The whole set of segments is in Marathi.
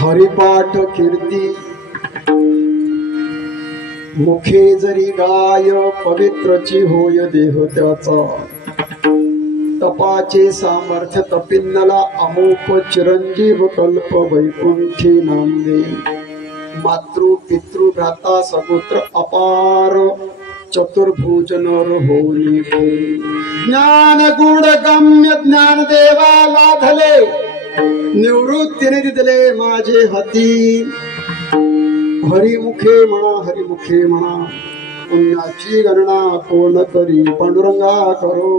हरिपाठ कीर्ती मुखे जरी गाय पवित्रची होय देह त्याचा तपाचे सामर्थ्य तपिन्नला अमोप चिरंजीव कल्प वैकुंठी नांदे मातृ पितृ भ्राता सगोत्र अपार चतुर्भुज नर होनी ज्ञान गुण गम्य ज्ञान देवा लाधले निवृत्तीने दिले माझे हाती हरिमुखे म्हणा पुण्याची गणना कोण करी पांडुरंगा करो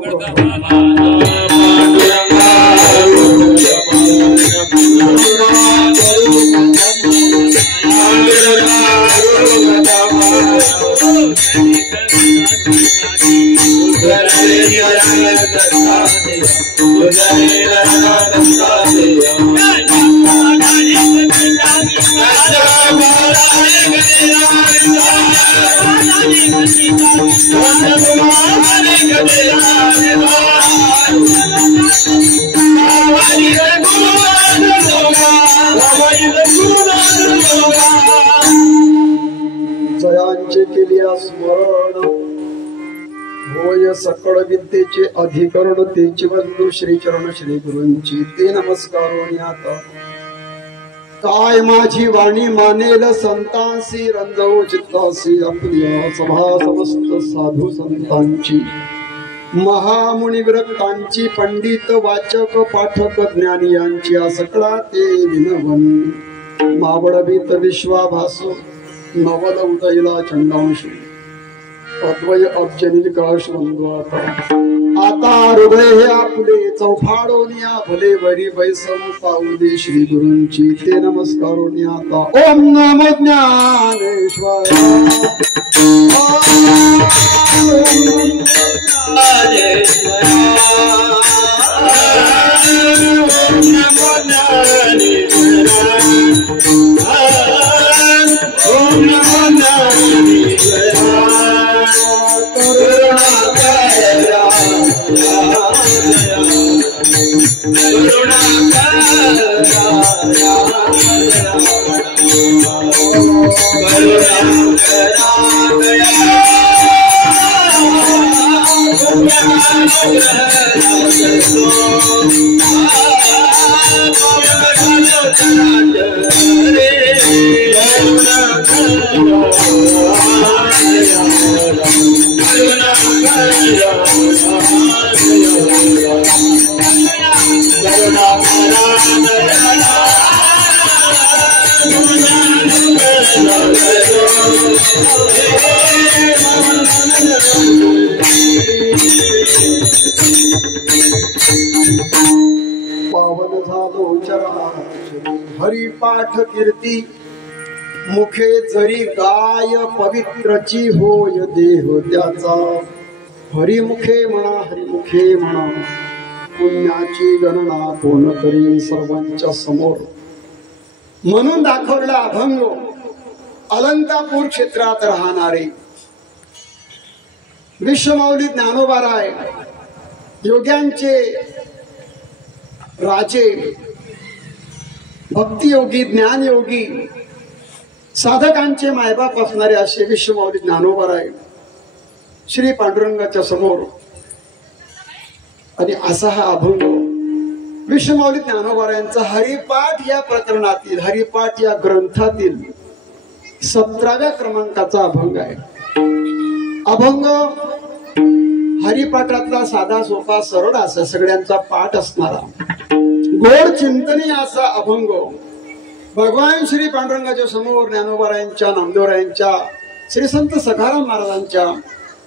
जयांचे केल्या स्मरण होय सकळ विद्येचे अधिकरण तेची बंधू श्रीचरण श्री गुरूंची ते नमस्कारोनी आता काय माझी वाणी मानेल संतांसी रंजवो चित्तासी आपली सभा समस्त साधू संतांची महामुनी विरक्तांची पंडित वाचक पाठक ज्ञानी यांची सकळा ते विनवन मावळ भीत विश्वाभास नवल उदयला चंडांश अद्वय अब्जनील काश वंदवाता आता हृदय हे आपले चौफाडोनिया भले वरी वैसम पाऊले श्री गुरूंची ते नमस्कारोनी आता ओम नमो ज्ञानेश्वर चराचरी हरी पाठ कीर्ती मुखे जरी गाय पवित्रची होय देह त्याचा हरिमुखे म्हणा पुण्याची गणना कोण करी सर्वांच्या समोर म्हणून दाखवलेला अभंग अलंकापूर क्षेत्रात राहणारे विश्वमाऊली ज्ञानोबाराय योग्यांचे राजे भक्तियोगी ज्ञानयोगी साधकांचे मायबाप असणारे असे विश्वमाऊली ज्ञानोबाराय श्री पांडुरंगाच्या समोर आणि असा हा अभंग विश्वमाऊली ज्ञानोबारायांचा हरिपाठ या प्रकरणातील हरिपाठ या ग्रंथातील 17व्या क्रमांकाचा अभंग आहे. अभंग हरिपाठातला साधा सोपा सरळ असा सगळ्यांचा पाठ असणारा गोड चिंतनीय असा अभंग भगवान श्री पांडुरंगाच्या समोर ज्ञानोबारायांच्या नामदेवरायांच्या श्री संत सखाराम महाराजांच्या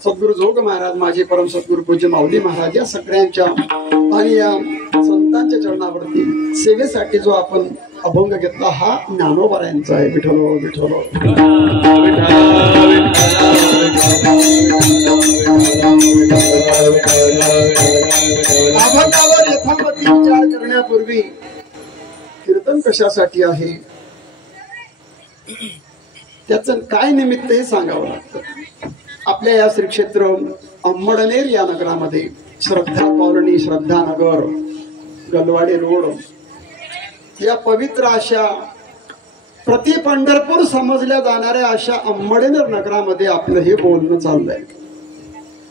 सद्गुरु जोग महाराज माझे परम सद्गुरु पूज्य माऊली महाराज या सगळ्यांच्या आणि या संतांच्या चरणावरती सेवेसाठी जो आपण अभंग घेतला हा ज्ञानोबारायांचा आहे. विठ्ठलो विठ्ठलो अभंगावर यथामती विचार करण्यापूर्वी कीर्तन कशासाठी आहे त्याचं काय निमित्त हे सांगावं लागतं. आपल्या या श्री क्षेत्र अंमळनेर या नगरामध्ये श्रद्धा कॉलनी श्रद्धा नगर गलवाडे रोड या पवित्र अशा प्रति पंढरपूर समजल्या जाणाऱ्या अशा अंमळनेर नगरामध्ये आपलं हे बोलणं चाललंय.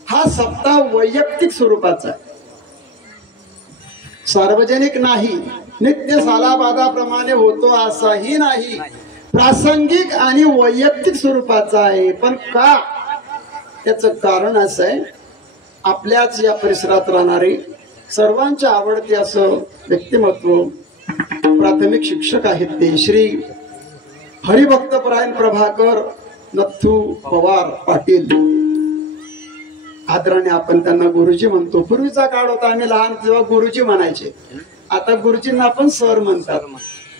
हा सप्ताह वैयक्तिक स्वरूपाचा आहे, सार्वजनिक नाही, नित्य सालाबादाप्रमाणे होतो असाही नाही, प्रासंगिक आणि वैयक्तिक स्वरूपाचा आहे. पण का त्याचं कारण असं आहे आपल्याच या परिसरात राहणारे सर्वांच्या आवडते असं व्यक्तिमत्व प्राथमिक शिक्षक आहेत ते श्री हरिभक्तपरायण प्रभाकर नथू पवार पाटील. आदराने आपण त्यांना गुरुजी म्हणतो. पूर्वीचा काळ होता आम्ही लहान तेव्हा गुरुजी म्हणायचे, आता गुरुजींना आपण सर म्हणतात.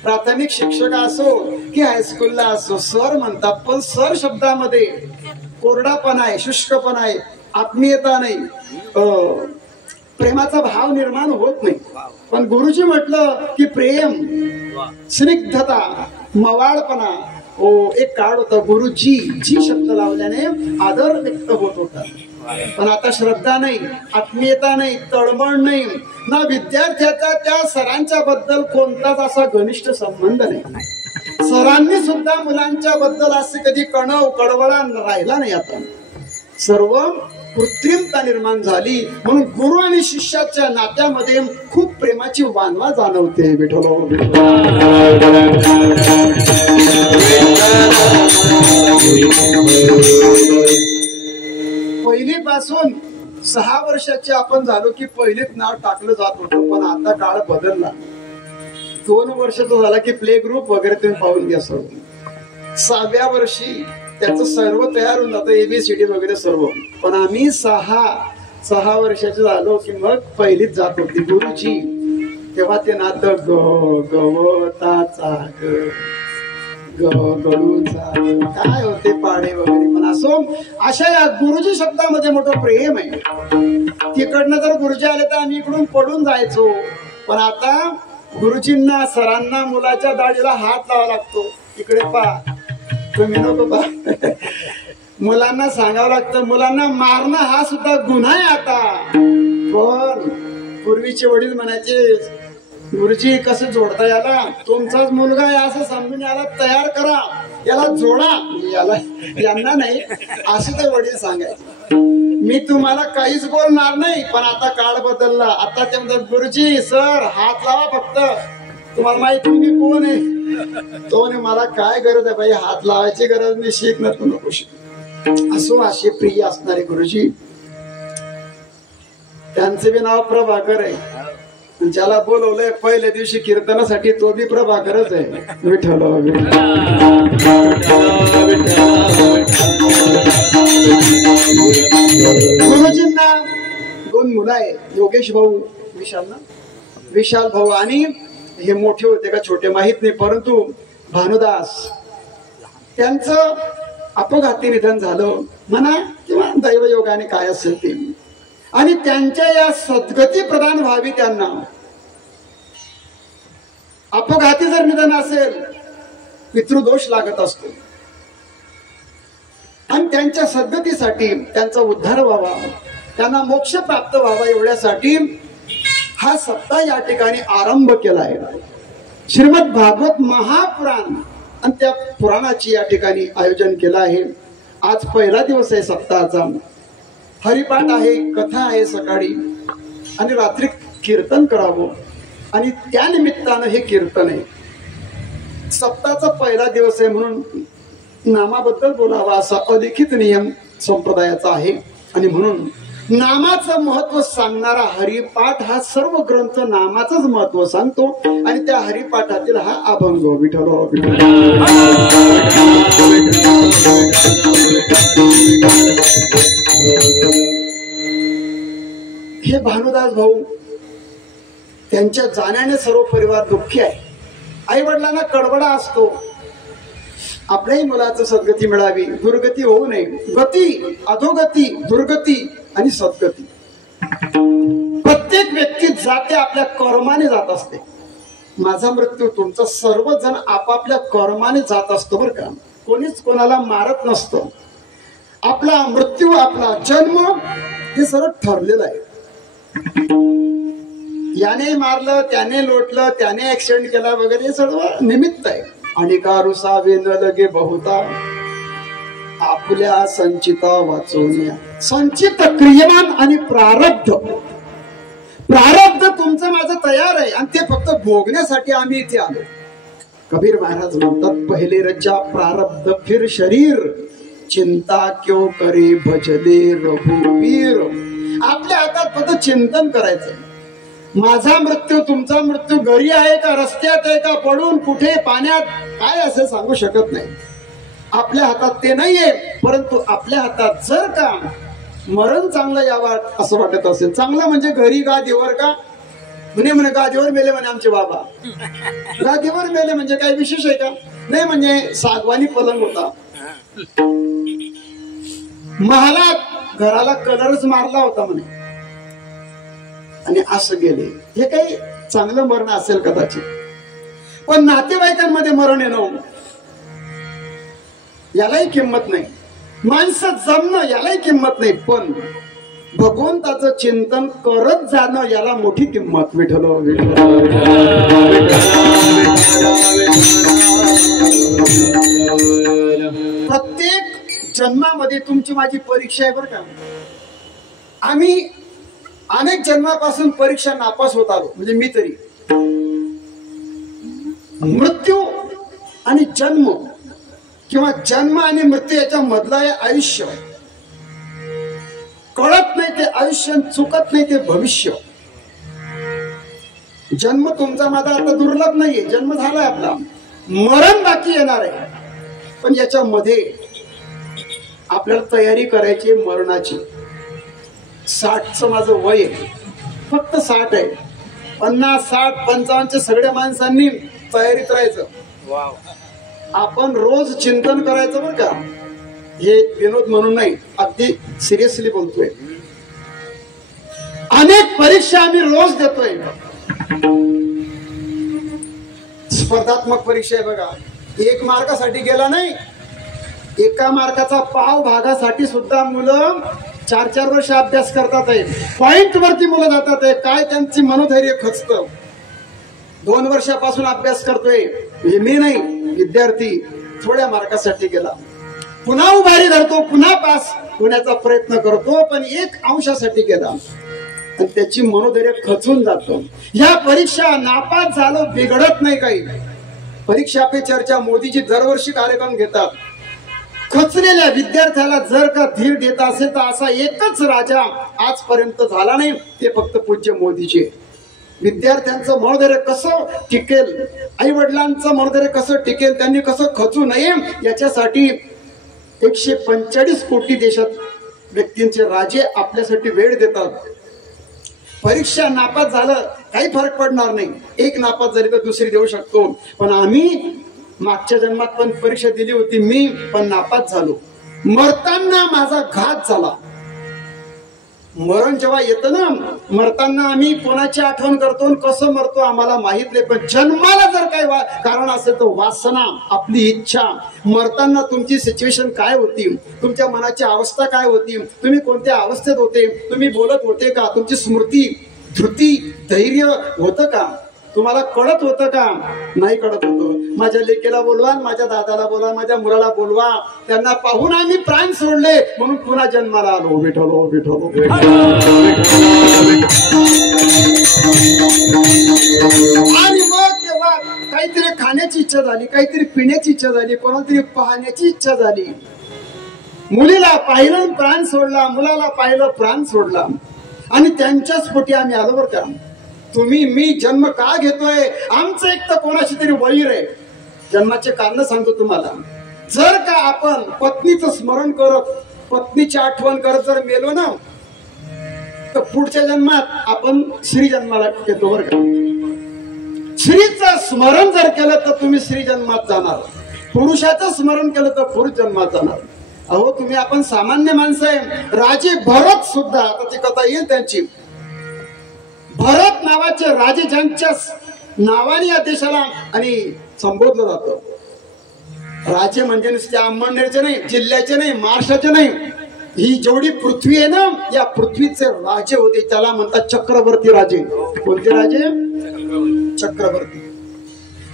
प्राथमिक शिक्षक असो की हायस्कूलला असो सर म्हणतात, पण सर शब्दामध्ये कोरडापणा आहे, शुष्कपणा आहे, आत्मीयता नाही, प्रेमाचा भाव निर्माण होत नाही. पण गुरुजी म्हटलं की प्रेम, स्निग्धता, मवाळपणा. एक काळ होता गुरुजी जी शब्द लावल्याने आदर व्यक्त होत होता. पण आता श्रद्धा नाही, आत्मीयता नाही, तळमळ नाही, ना विद्यार्थ्याचा त्या सरांच्या बद्दल कोणताच असा घनिष्ठ संबंध नाही. सरांनी सुद्धा मुलांच्या बद्दल असे कधी कणव कडवळा राहिला नाही. आता सर्व कृत्रिमता निर्माण झाली. म्हणून गुरु आणि शिष्याच्या नात्यामध्ये खूप प्रेमाची वानवा जाणवते. विठ्ठलो पहिलीपासून 6 वर्षाचे आपण झालो की पहिलेच नाव टाकलं जात होतं. पण आता काळ बदलला. 2 वर्षाचा झाला की प्ले ग्रुप वगैरे तुम्ही पाहून घ्या. सर्व 6व्या वर्षी त्याचं सर्व तयार होऊन जातं, ABCD वगैरे सर्व. पण आम्ही 6 वर्षाचे झालो की मग पहिलीच जात होती गुरुजी. तेव्हा ते नातं गवताचा गळूचा काय होते पाडे वगैरे. पण असो अशा या गुरुजी शब्दामध्ये मोठं प्रेम आहे. तिकडनं जर गुरुजी आले तर आम्ही इकडून पडून जायचो. पण आता गुरुजींना सरांना मुलाच्या दाढीला हात लावा लागतो. इकडे पहा, तुम्ही नको पहा. मुलांना सांगावं लागतं. मुलांना मारणं हा सुद्धा गुन्हा आहे आता. पण पूर्वीचे वडील म्हणायचे गुरुजी कसं जोडता याला, तुमचाच मुलगा आहे असं समजून याला तयार करा, याला जोडा, यांना नाही असं ते वडील सांगायचे. मी तुम्हाला काहीच बोलणार नाही. पण आता काळ बदलला. आता ते म्हणतात गुरुजी सर हात लावा फक्त, तुम्हाला माहिती मी कोण आहे. तो मला काय गरज आहे बाई, हात लावायची गरज नाही, शिक ना तू नको शिक. असो असे प्रिय असणारे गुरुजी. त्यांचे बी नाव प्रभाकर आहे. ज्याला बोलवलंय पहिल्या दिवशी कीर्तनासाठी तो बी प्रभाकरच आहे. विठ्ठल गुरुजींना 2 मुलं आहे, योगेश भाऊ विशाल भाऊ आणि हे मोठे होते का छोटे माहित नाही, परंतु भानुदास त्यांचं अपघाती निधन झालं म्हणा किंवा दैवयोगाने काय असेल ते, आणि त्यांच्या या सद्गती प्रदान व्हावी त्यांना. अपघाती जर निधन असेल पितृदोष लागत असतो, आणि त्यांच्या सद्गतीसाठी त्यांचा उद्धार व्हावा, त्यांना मोक्ष प्राप्त व्हावा, एवढ्यासाठी हा सप्ताह या ठिकाणी आरंभ केला आहे. श्रीमद भागवत महापुराण आणि त्या पुराणाची या ठिकाणी आयोजन केलं आहे. आज पहिला दिवस आहे सप्ताहाचा. हरिपाठ आहे, कथा आहे सकाळी, आणि रात्री कीर्तन करावं, आणि त्या निमित्तानं हे कीर्तन आहे. सप्ताहाचा पहिला दिवस आहे म्हणून नामाबद्दल बोलावा असा अलिखित नियम संप्रदायाचा आहे, आणि म्हणून नामाचं महत्व सांगणारा हरिपाठ हा सर्व ग्रंथ नामाचंच महत्व सांगतो, आणि त्या हरिपाठातील हा अभंग विठ्ठल हे भानुदास भाऊ त्यांच्या जाण्याने सर्व परिवार दुःखी आहे. आई वडिलांना कडवडा असतो आपल्याही मुलाचं सद्गती मिळावी, दुर्गती होऊ नये. गती, अधोगती, दुर्गती आणि सद्गती प्रत्येक व्यक्ती जाते आपल्या कर्माने जात असते. माझा मृत्यू तुमचा सर्वजण आपापल्या कर्माने जात असतो बरं का. कोणीच कोणाला मारत नसतं. आपला मृत्यू, आपला जन्म हे सर्व ठरलेलं आहे. याने मारलं, त्याने लोटलं, त्याने ऍक्सिडेंट केला वगैरे हे सर्व निमित्त आहे. आणि का रुसावे न लगे बहुता आपल्या संचिता वाचवण्या. संचित क्रियमान आणि प्रारब्ध, प्रारब्ध तुमचं माझं तयार आहे, आणि ते फक्त भोगण्यासाठी आम्ही इथे आलो. कबीर महाराज म्हणतात, पहिले रज्जा प्रारब्ध फिर शरीर, चिंता क्यों करे भजले रघुवीर. आपल्या हातात फक्त चिंतन करायचंय. माझा मृत्यू, तुमचा मृत्यू घरी आहे का, रस्त्यात आहे का, पडून कुठे, पाण्यात, काय असं सांगू शकत नाही. आपल्या हातात ते नाहीये, परंतु आपल्या हातात जर का मरण चांगलं यावं असं वाटत असेल, चांगलं म्हणजे घरी गादीवर का म्हणे गादीवर मेले म्हणे आमचे बाबा, गादीवर मेले म्हणजे काय विशेष आहे का? नाही, म्हणजे सागवानी पलंग होता, महालात घराला कलरच मारला होता म्हणे, आणि असं गेले. हे काही चांगलं मरण असेल कदाचित, पण नातेवाईकांमध्ये मरण येणं यालाही किंमत नाही. माणसं जमणं यालाही किंमत नाही, पण भगवंताचं चिंतन करत जाणं याला मोठी किंमत. विठ्ठल प्रत्येक जन्मामध्ये तुमची माझी परीक्षा आहे बरं का. आम्ही अनेक जन्मापासून परीक्षा नापास होत आलो, म्हणजे मी तरी. मृत्यू आणि जन्म किंवा जन्म आणि मृत्यू याच्या मधलं आहे आयुष्य. कळत नाही ते आयुष्य, चुकत नाही ते भविष्य. जन्म तुमचा माझा आता दुर्लभ नाहीये, जन्म झालाय आपला, मरण बाकी येणार आहे. पण याच्यामध्ये आपल्याला तयारी करायची मरणाची. 60चं माझं वय आहे, फक्त 60 आहे. 50, 60, 55 सगळ्या माणसांनी तयारीत राहायचं. आपण रोज चिंतन करायचं बरं का. हे विनोद म्हणून नाही, अगदी सिरियसली बोलतोय. अनेक परीक्षा आम्ही रोज देतोय. स्पर्धात्मक परीक्षा आहे बघा. 1 मार्कासाठी गेला नाही, 1 मार्काचा पाव भागासाठी सुद्धा मुलं 4-4 वर्ष अभ्यास करतात आहे. पॉइंट वरती मुलं जातात आहे. काय त्यांची मनोधैर्य खचतं. 2 वर्षापासून अभ्यास करतोय, म्हणजे मी नाही, विद्यार्थी थोड्या मार्कासाठी गेला, पुन्हा उभारी धरतो, पुन्हा पास होण्याचा प्रयत्न करतो, पण 1 अंशासाठी गेला आणि त्याची मनोधैर्य खचून जातो. ह्या परीक्षा नापास झालं बिघडत नाही काही. परीक्षा पे चर्चा मोदीजी दरवर्षी कार्यक्रम घेतात. खचलेल्या विद्यार्थ्याला जर का धीर देत असेल तर असा एकच राजा आजपर्यंत झाला नाही, ते फक्त पूज्य मोदीजी. विद्यार्थ्यांचं मनोधैर्य कसं टिकेल, आई वडिलांचं मनोधैर्य कसं टिकेल, त्यांनी कसं खचू नये याच्यासाठी 145 कोटी देशात व्यक्तींचे राजे आपल्यासाठी वेळ देतात. परीक्षा नापास झालं काही फरक पडणार नाही. एक नापास झाली तर दुसरी देऊ शकतो. पण आम्ही मागच्या जन्मात पण परीक्षा दिली होती मी, पण नापास झालो. मरताना माझा घात झाला. मरण जेव्हा येतं ना, मरताना आम्ही कोणाची आठवण करतो, कसं मरतो आम्हाला माहित नाही. पण जन्माला जर काही कारण असेल तर वासना, आपली इच्छा. मरताना तुमची सिच्युएशन काय होती, तुमच्या मनाची अवस्था काय होती, तुम्ही कोणत्या अवस्थेत होते, तुम्ही बोलत होते का, तुमची स्मृती, धृती, धैर्य होतं का, तुम्हाला कळत होतं का, नाही कळत होतं. माझ्या लेकीला बोलवा, माझ्या दादाला बोलवा, माझ्या मुलाला बोलवा. त्यांना पाहून आम्ही प्राण सोडले म्हणून पुन्हा जन्माला आलो. विठलो विठलो. आणि मग तेव्हा काहीतरी खाण्याची इच्छा झाली, काहीतरी पिण्याची इच्छा झाली, कोणाला तरी पाहण्याची इच्छा झाली. मुलीला पाहिलं प्राण सोडला, मुलाला पाहिलं प्राण सोडला. आणि त्यांच्याच पोटी आम्ही आलो. बरं का, तुम्ही मी जन्म का घेतोय, आमचं एक तर कोणाशी तरी वैर आहे. जन्माचे कारण सांगतो तुम्हाला. जर का आपण पत्नीचं स्मरण करत, पत्नीची आठवण करत जर मेलो ना, तर पुढच्या जन्मात आपण श्री जन्माला येतो. बरं का, स्त्रीचं स्मरण जर केलं तर तुम्ही स्त्री जन्मात जाणार, पुरुषाचं स्मरण केलं तर पुरुष जन्मात जाणार. अहो तुम्ही आपण सामान्य माणसं आहे. राजे भरत सुद्धा, आता ती कथा येईल त्यांची. भरत नावाचे राजे ज्यांच्या नावाने या देशाला आणि संबोधलं जातं. राजे म्हणजे नुसते अंमळनेरचे नाही, जिल्ह्याचे नाही, महाराष्ट्राचे नाही. ही जेवढी पृथ्वी आहे ना, या पृथ्वीचे राजे होते. त्याला म्हणतात चक्रवर्ती राजे. कोणते राजे? चक्रवर्ती.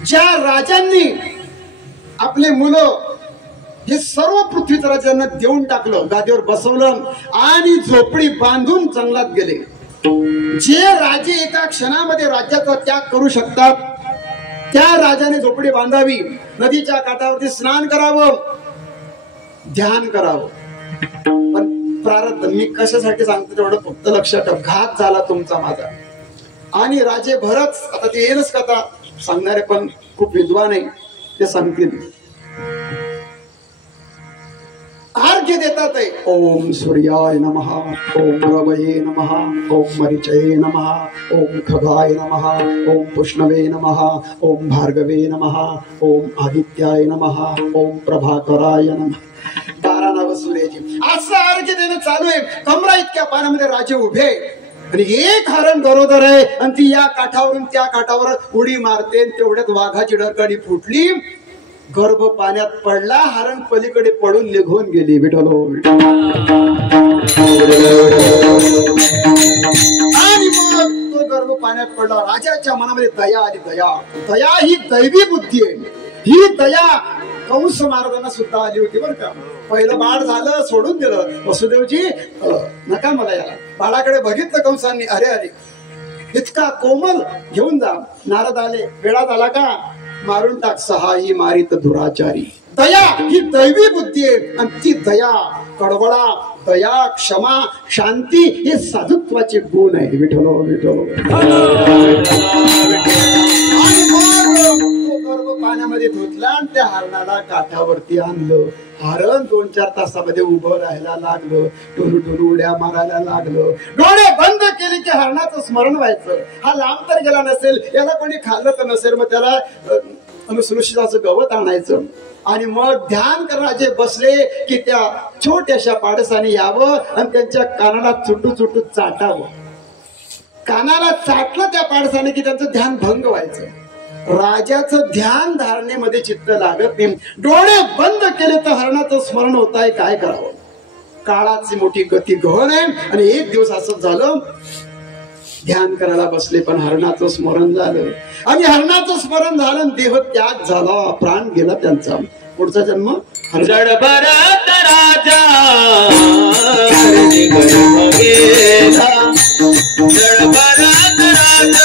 ज्या राजांनी आपले मुलं हे सर्व पृथ्वीच्या राजांना देऊन टाकलं, गादीवर बसवलं आणि झोपडी बांधून जंगलात गेले. जे राजे एका क्षणामध्ये राज्याचा त्याग करू शकतात, त्या राजाने झोपडी बांधावी, नदीच्या काठावरती स्नान करावं, ध्यान करावं. पण प्रारब्ध, मी कशासाठी सांगतो तेवढं फक्त लक्षात ठेव. घात झाला तुमचा माझा. आणि राजे भरत, आता ते येईलच कथा सांगणारे पण खूप विद्वान आहे, ते सांगतील. अर्घ्य देतात आहे. ओम सूर्याय नमः, ओम रवये नमः, ओम मरीचये नमः, ओम खगाय नमः, ओम पुष्णवे नमः, ओम भार्गवे नमः, ओम आदित्याय नमः, ओम प्रभाकराय नमः. 12 नाव सूर्याची. असं अर्घ्य देणं चालू आहे. कमरा इतक्या पाण्यामध्ये राजे उभे आणि एक हरण गरोदर आहे आणि ती या काठावरून त्या काठावर उडी मारते. तेवढ्यात वाघाची डरकाळी फुटली, गर्भ पाण्यात पडला, हरण पलीकडे पडून निघून गेली. विठलो. आणि मग तो गर्भ पाण्यात पडला. राजाच्या मनामध्ये दया आली. दया ही दैवी बुद्धी आहे. ही दया कंस महाराजांना सुद्धा आली होती. बरं का, पहिलं बाळ झालं, सोडून दिलं. वसुदेवजी नका मला याला. बाळाकडे बघितलं कंसांनी. अरे अरे इतका कोमल, घेऊन जा. नारद आले. वेळा झाला का, मारून टाक. सहाही मारित दुराचारी. दया ही दैवी बुद्धी आहे. आणि ती दया, कडवळा, दया, क्षमा, शांती हे साधुत्वाचे गुण आहे. विठलो विठलो. गर्भ पाण्यामध्ये धुतला आणि त्या हरणाला काठावरती आणलं. हरण 2-4 तासामध्ये उभं राहायला लागलं. टुलू टुलू उड्या मारायला लागलं. डोळे बंद केले की हरणाचं स्मरण व्हायचं. हा लांब तर गेला नसेल, याला कोणी खाल्लं तर नसेल, मग त्याला अनुसृष्टीचं गवत आणायचं. आणि मग ध्यान करायचे बसले की त्या छोट्याशा पाडसाने यावं आणि त्यांच्या कानाला चुटू चुटू चाटावं. कानाला चाटलं त्या पाडसाने की त्यांचं ध्यान भंग व्हायचं. राजाचं ध्यान धारणेमध्ये चित्त लागत नाही. डोळे बंद केले तर हरणाचं स्मरण होत आहे. काय करावं, काळाची मोठी गती गहन आहे. आणि एक दिवस असं झालं, ध्यान करायला बसले पण हरणाचं स्मरण झालं. आणि हरणाचं स्मरण झालं, देह त्याग झाला, प्राण गेला त्यांचा. पुढचा जन्म जडभरत राजा जडभरत राजा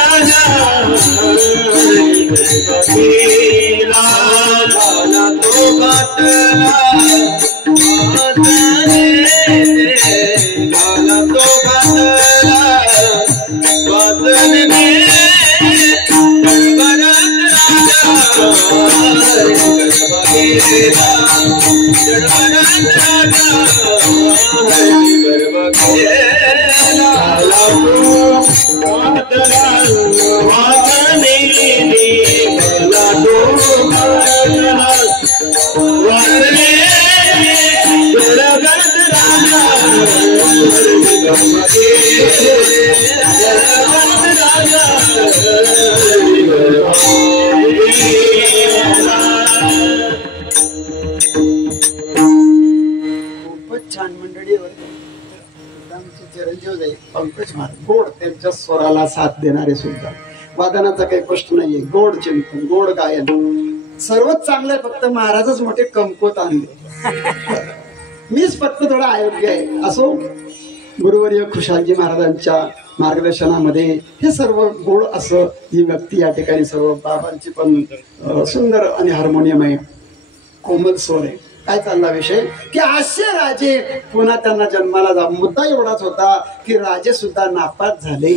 राजा खूपच छान मंडळी चिरंजीव जाईल पंकज महाराज गोड त्यांच्या स्वराला साथ देणारे सुद्धा वादनाचा काही प्रश्न नाहीये गोड चिंतन गोड गायन सर्वच चांगलं आहे फक्त महाराजच मोठे कमकुवत आणले मीच फक्त थोडा अयोग्य आहे असो गुरुवर्य खुशालजी महाराजांच्या मार्गदर्शनामध्ये हे सर्व गोड असं ही व्यक्ती या ठिकाणी सर्व बाबांची पण सुंदर आणि हार्मोनियम आहे कोमल स्वर आहे काय चालला विषय की असे राजे पुन्हा त्यांना जन्माला जा मुद्दा एवढाच होता की राजे सुद्धा नापास झाले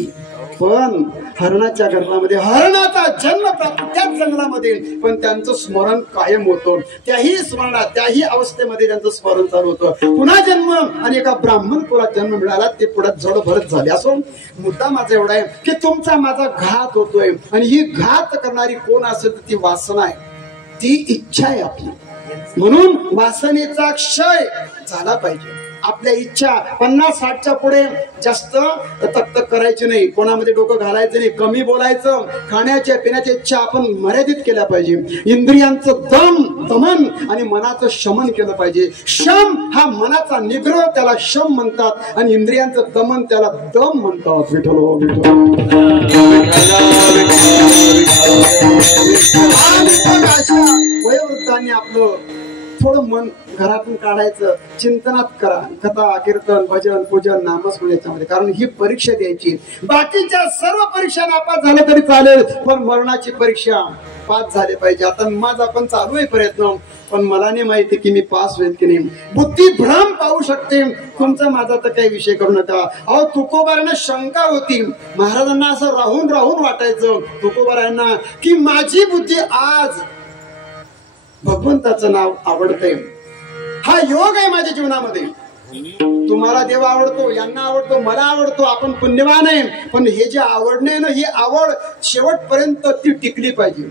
पण हरणाच्या गर्भामध्ये हरणाचा जन्म प्राप्त त्याच जंगलामध्ये पण त्यांचं स्मरण कायम होतं त्याही स्मरणात त्याही अवस्थेमध्ये त्यांचं स्मरण चालू होतं पुन्हा जन्म आणि एका ब्राह्मण कुलात जन्म मिळाला ते पुढे जड भरत झाले असो मुद्दा माझा एवढा आहे की तुमचा माझा घात होतोय आणि ही घात करणारी कोण असेल तर ती वासना आहे ती इच्छा आहे आपली म्हणून वासनेचा क्षय झाला पाहिजे आपल्या इच्छा 50-60च्या पुढे जास्त तक करायची नाही कोणामध्ये डोकं घालायचं नाही कमी बोलायचं खाण्याच्या पिण्याच्या इच्छा आपण मर्यादित केल्या पाहिजे इंद्रियांचं दमन आणि मनाचं शमन केलं पाहिजे शम हा मनाचा निग्रह त्याला शम म्हणतात आणि इंद्रियांचं दमन त्याला दम म्हणतात विठ्ठल वयोवृद्धांनी आपलं थोडं मन घरातून काढायचं चिंतनात करा कथा कीर्तन भजन पूजन नामस्मरण याच्यामध्ये कारण ही परीक्षा द्यायची बाकीच्या सर्व परीक्षा नापास झाल्या तरी चालेल पण मरणाची परीक्षा पास झाले पाहिजे आता माझा पण चालू आहे प्रयत्न पण मला नाही माहिती की मी पास होईल की नाही बुद्धी भ्रम पाहू शकते तुमचा माझा तर काही विषय करू नका अहो तुकोबारांना शंका होती महाराजांना असं राहून वाटायचं तुकोबारांना की माझी बुद्धी आज भगवंताचं नाव आवडतंय हा योग आहे माझ्या जीवनामध्ये तुम्हाला देव आवडतो यांना आवडतो मला आवडतो आपण पुण्यवान आहे पण हे जे आवडणे ना ही आवड शेवटपर्यंत ती टिकली पाहिजे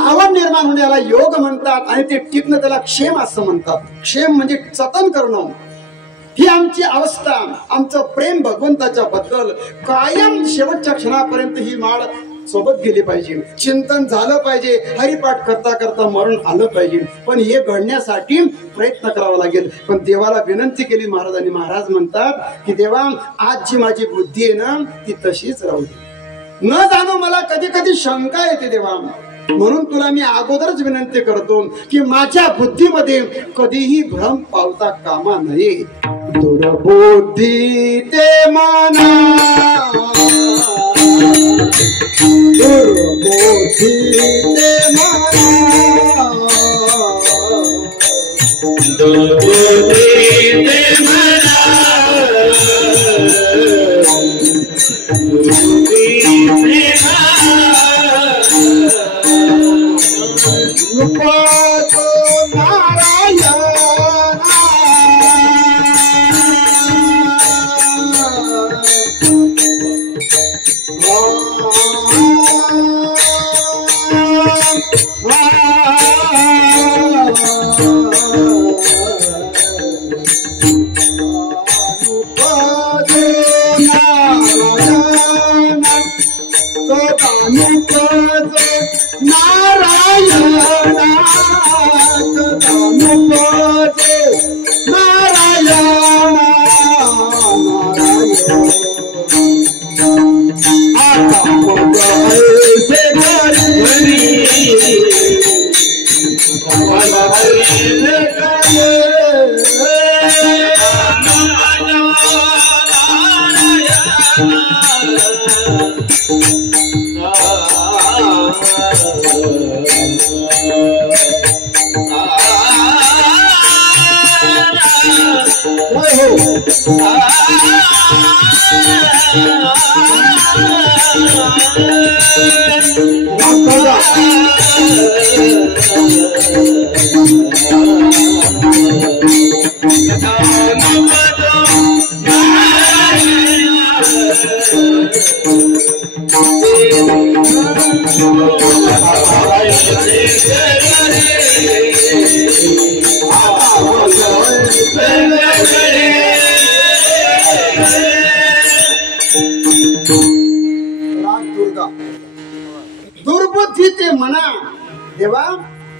आवड निर्माण होण्याला योग म्हणतात आणि ते टिकणं त्याला क्षेम असं म्हणतात क्षेम म्हणजे जतन करणं ही आमची अवस्था आमचं प्रेम भगवंताच्या बद्दल कायम शेवटच्या क्षणापर्यंत ही माळ सोबत गेली पाहिजे चिंतन झालं पाहिजे हरिपाठ करता करता मरण आलं पाहिजे पण हे घडण्यासाठी प्रयत्न करावा लागेल पण देवाला विनंती केली महाराजांनी महाराज म्हणतात की देवा आज जी माझी बुद्धी आहे ना ती तशीच राहू दे न जाणो मला कधी कधी शंका येते देवा म्हणून तुला मी अगोदरच विनंती करतो की माझ्या बुद्धीमध्ये कधीही भ्रम पावता कामा नये दुर्बुद्धी ते माना दुर्बुद्धी ते माना दुर्बुद्धी ते माना दुर्बुद्धी ते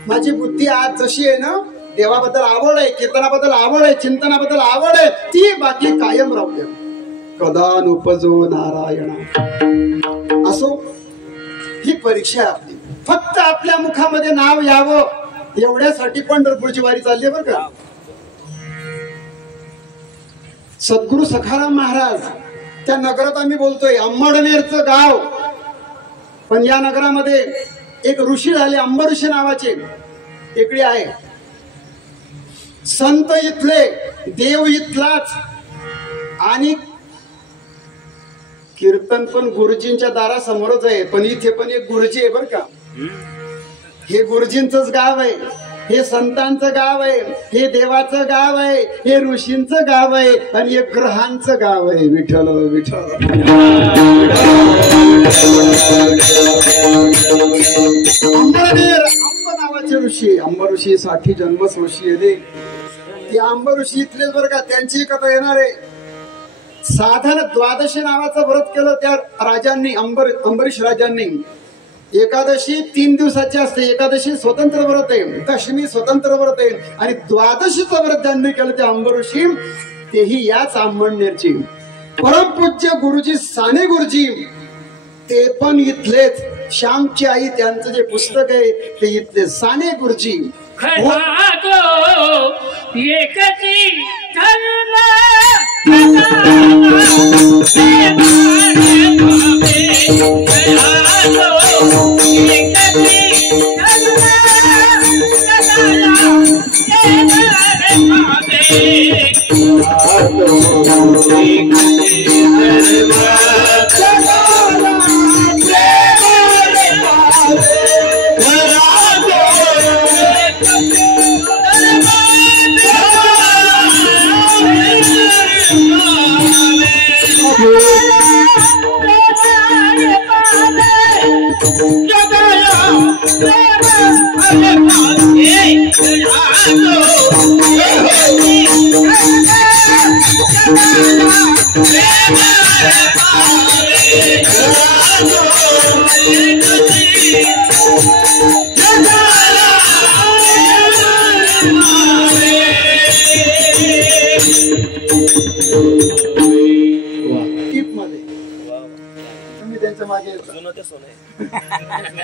माझी बुद्धी आज जशी आहे ना, देवाबद्दल आवड आहे, कीर्तनाबद्दल आवड आहे, चिंतनाबद्दल आवड आहे, ती बाकी कायम राहू द्या. कदा उपजो नारायणा. असो, ही परीक्षा आहे आपली. फक्त आपल्या मुखामध्ये नाव यावं एवढ्यासाठी पंढरपूरची वारी चालली बरं का. सद्गुरु सखाराम महाराज त्या नगरात आम्ही बोलतोय, अंमळनेरचं गाव, पण या नगरामध्ये एक ऋषी झाले, अंबऋषी नावाचे इकडे आहे. संत इथले, देव इथलाच, आणि कीर्तन पण गुरुजींच्या दारासमोरच आहे. पण इथे पण एक गुरुजी आहे बर का. हे गुरुजींचंच गाव आहे, हे संतांचं गाव आहे, हे देवाचं गाव आहे, हे ऋषींचं गाव आहे, आणि हे ग्रहांचं गाव आहे. विठ्ठल विठ्ठल. अंबळनेर, अंब नावाचे ऋषी, अंब ऋषी 60 जन्मच ऋषी आहे. ते अंब ऋषी इथलेच बरं का. त्यांची कथा येणार आहे. साधन द्वादशी नावाचं व्रत केलं त्या राजांनी, अंबरीश राजांनी. एकादशी 3 दिवसाची असते, एकादशी स्वतंत्र व्रत आहे, दशमी स्वतंत्र व्रत आहे, आणि द्वादशीचं व्रत ज्यांनी केलं ते अंबऋषी, तेही याच अंबळनेरची. परमपूज्य गुरुजी साने गुरुजी ते पण इथलेच. श्यामची आई त्यांचं जे पुस्तक आहे ते इथले साने गुरुजी.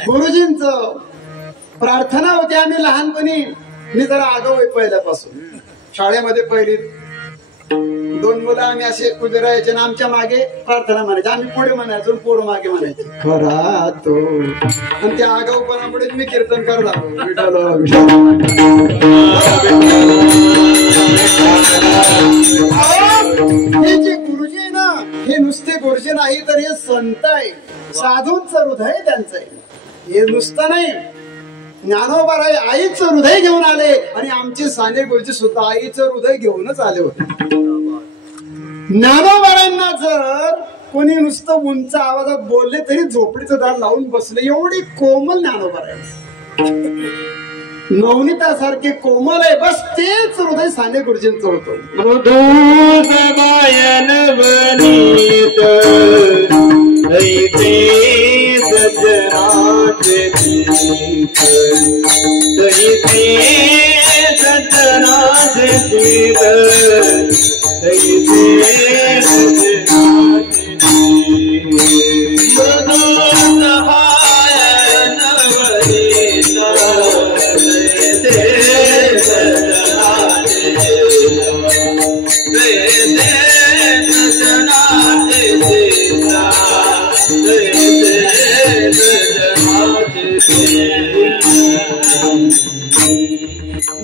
गुरुजींच प्रार्थना होती. आम्ही लहानपणी, मी जरा आगाऊ आहे पहिल्यापासून. शाळेमध्ये पहिली 2 मुलं आम्ही असे उभे राहायचे ना, आमच्या मागे प्रार्थना म्हणायचे, आम्ही पुढे म्हणायचो, पोरं मागे म्हणायचे खरा तो. आणि त्या आगाऊपणामुळे मी कीर्तन करत आलो. हे जे गुरुजी आहे ना, हे नुसते गुरुजी नाही तर हे संत आहे, साधूंचं हृदय त्यांचं आहे. हे नुसतं नाही, ज्ञानोबाराय आईचं हृदय घेऊन आले, आणि आमचे साने गुरुजी सुद्धा आईचं हृदय घेऊनच आले होते. ज्ञानोबारायांना जर कोणी नुसतं उंच आवाजात बोलले तरी झोपडीचं दार लावून बसले, एवढी कोमल ज्ञानोबाराय. नवनीतासारखे कोमल आहे, बस तेच हृदय साने गुरुजींचं होतं. मृदू सबायन वनीत दैते सजनाचे गीत, दैते सजनाचे गीत, दैते सजनाचे गीत. मृदू सबायन वनीत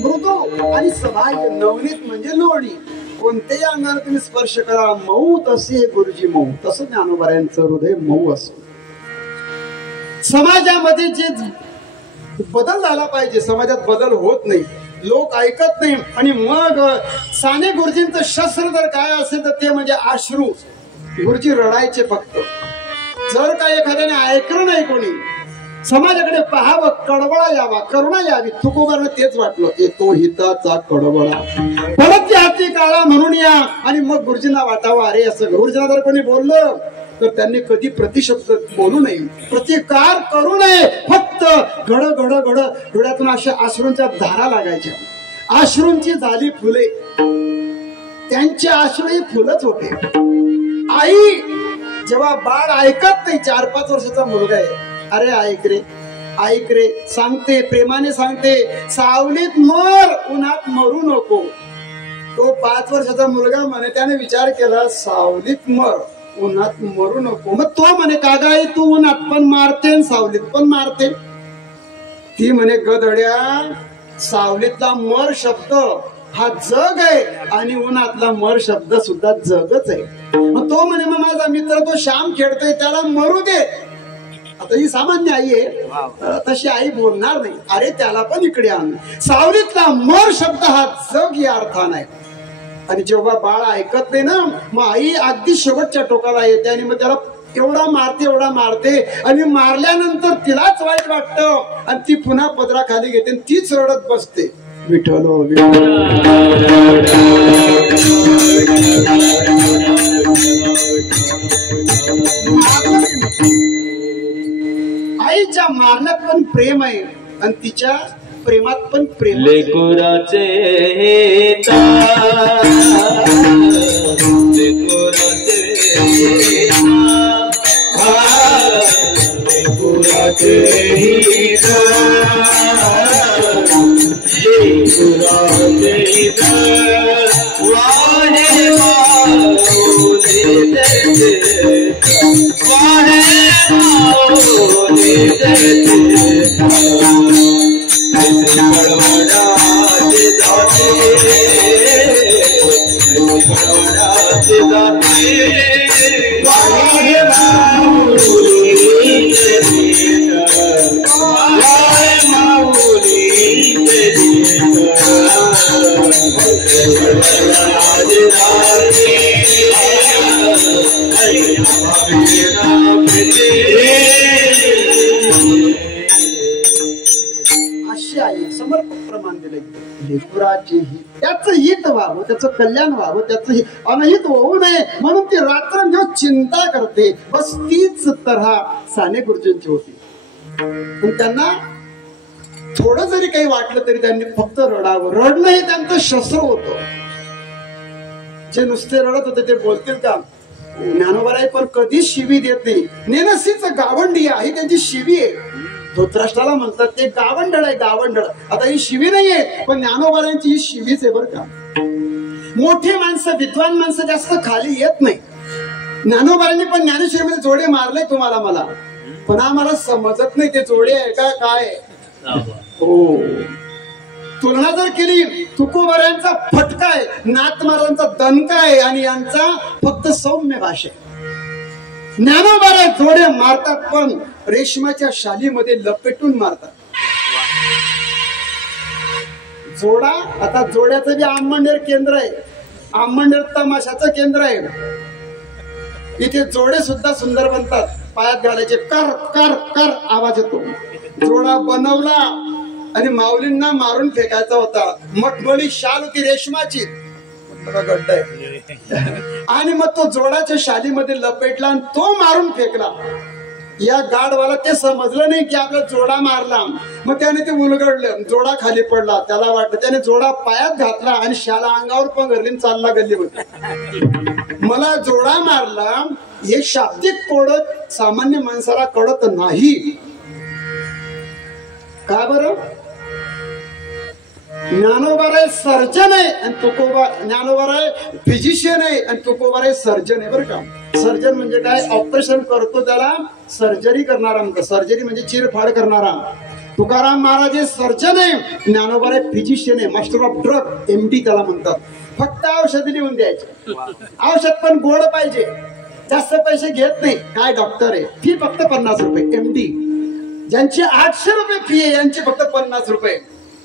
मृदू आणि सबाह्य, नवनीत म्हणजे लोणी. कोणत्याही अंगाने तुम्ही स्पर्श करा, मऊ तसे गुरुजी मऊ. तसं ज्ञानोबारायांचं हृदय मऊ असं. समाजामध्ये जे बदल झाला पाहिजे, समाजात बदल होत नाही, लोक ऐकत नाही. आणि मग साने गुरुजींचं शस्त्र जर काय असेल तर ते म्हणजे अश्रू. गुरुजी रडायचे फक्त. जर काय एखाद्याने ऐकलं नाही कोणी, समाजाकडे पाहावं, कडवळा यावा, करुणा यावी. तुकोबांना तेच वाटलं, येतो हिताचा कडवळा, परत हाती काळा म्हणून या. आणि मग गुरुजींना वाटावं, अरे असं गुरुजींना जर कोणी बोललं तर त्यांनी कधी प्रतिशब्द बोलू नये, प्रतिकार करू नये, फक्त फक्त घड घड घड डोळ्यातून अशा अश्रूंच्या धारा लागायच्या. अश्रूंची झाली फुले, त्यांची अश्रू ही फुलच होते. आई जेव्हा बाळ ऐकत नाही, 4-5 वर्षाचा मुलगा आहे, अरे ऐक रे ऐक रे सांगते, प्रेमाने सांगते, सावलीत मर, उन्हात मरू नको. तो 5 वर्षाचा मुलगा म्हणे, त्याने विचार केला सावलीत मर, उन्हात मरू नको. मग तो म्हणे, का गाई तू उन्हात पण मारते सावलीत पण मारते? ती म्हणे, गधड्या, सावलीतला मर शब्द हा जग आहे आणि उन्हातला मर शब्द सुद्धा जगच आहे. मग तो म्हणे, मग माझा मित्र तो श्याम खेळतोय, त्याला मरू दे. आता ही सामान्य आई आहे, तशी आई बोलणार नाही. अरे त्याला पण इकडे आण. सावलीतला मर शब्द हा जग या अर्थान आहे. आणि जेव्हा बाळ ऐकत नाही ना, मग आई अगदी शेवटच्या टोकाला येते आणि मग त्याला एवढा मारते आणि मारल्यानंतर तिलाच वाईट वाटतं आणि ती पुन्हा पदराखाली घेते आणि तीच रडत बसते. विठ्ठल आईच्या मारण्यात पण प्रेम आहे आणि तिच्या प्रेमात पण प्रेम. लेकुराचे अशी आई समर्पक प्रमाण दिले. लेकराचे हित, त्याचं हित व्हावं, त्याचं कल्याण व्हावं, त्याचं अनहित होऊ नये म्हणून ती रात्रंदिवस चिंता करते. बस तीच तऱ्हा साने गुरुजींची होती. पण त्यांना थोडं जरी काही वाटलं तरी त्यांनी फक्त रडावं. रडणं हे त्यांचं शस्त्र होतं. जे नुसते रडत होते ते बोलतील का? ज्ञानोबाराय पण कधीच शिवी देत नाही. नेनसीच गावंडी ही त्यांची शिवी आहे. धोत्राष्ट्राला म्हणतात ते गावंडळ आहे, गावंडळ. आता ही शिवी नाहीये, पण ज्ञानोबारायांची ही शिवीच आहे बरं का. मोठी माणसं, विद्वान माणसं जास्त खाली येत नाही. ज्ञानोबारांनी पण ज्ञानेश्वरीमध्ये जोडे मारले तुम्हाला मला, पण आम्हाला समजत नाही ते जोडे आहे का काय. हो, तुलना जर केली, तुकोबारायांचा फटका आहे, नाथ महाराजांचा दणका आहे आणि यांचा फक्त सौम्य भाषा आहे. ज्ञानोबारा जोडे मारतात पण रेशमाच्या शालीमध्ये लपेटून मारतात. जोडा, आता जोड्याचं जे आंबंडेर केंद्र आहे, आंबंडेर तमाशाचं केंद्र आहे. इथे जोडे सुद्धा सुंदर बनतात. पायात घालायचे, कर कर कर आवाज येतो. जोडा बनवला आणि माऊलींना मारून फेकायचा होता. मटमळी शाल होती रेशमाची, गड्डा आणि मग तो जोडाच्या शालीमध्ये लपेटला आणि तो मारून फेकला. या गाडवाला ते समजलं नाही की आपला जोडा मारला. मग त्याने ते उलगडलं, जोडा खाली पडला. त्याला वाटलं त्याने जोडा पायात घातला आणि शाला अंगावर पंगरली चालला गल्लीमध्ये. मला जोडा मारला हे शाब्दिक कोड सामान्य माणसाला कळत नाही. का बरं? ज्ञानोबाराय सर्जन आहे आणि तुकोबा, ज्ञानोबाराय फिजिशियन आहे आणि तुकोबाराय सर्जन आहे बरं का. सर्जन म्हणजे काय? ऑपरेशन करतो त्याला सर्जरी करणारा म्हणतात. सर्जरी म्हणजे चिरफाड करणारा. तुकाराम महाराज हे सर्जन आहे, ज्ञानोबाराय फिजिशियन आहे, मास्टर ऑफ ड्रग, MD त्याला म्हणतात. फक्त औषध लिहून द्यायचे. औषध पण गोड पाहिजे, जास्त पैसे घेत नाही. काय डॉक्टर आहे, फी फक्त 50 रुपये. MD ज्यांची 800 रुपये फी आहे यांची फक्त 50 रुपये.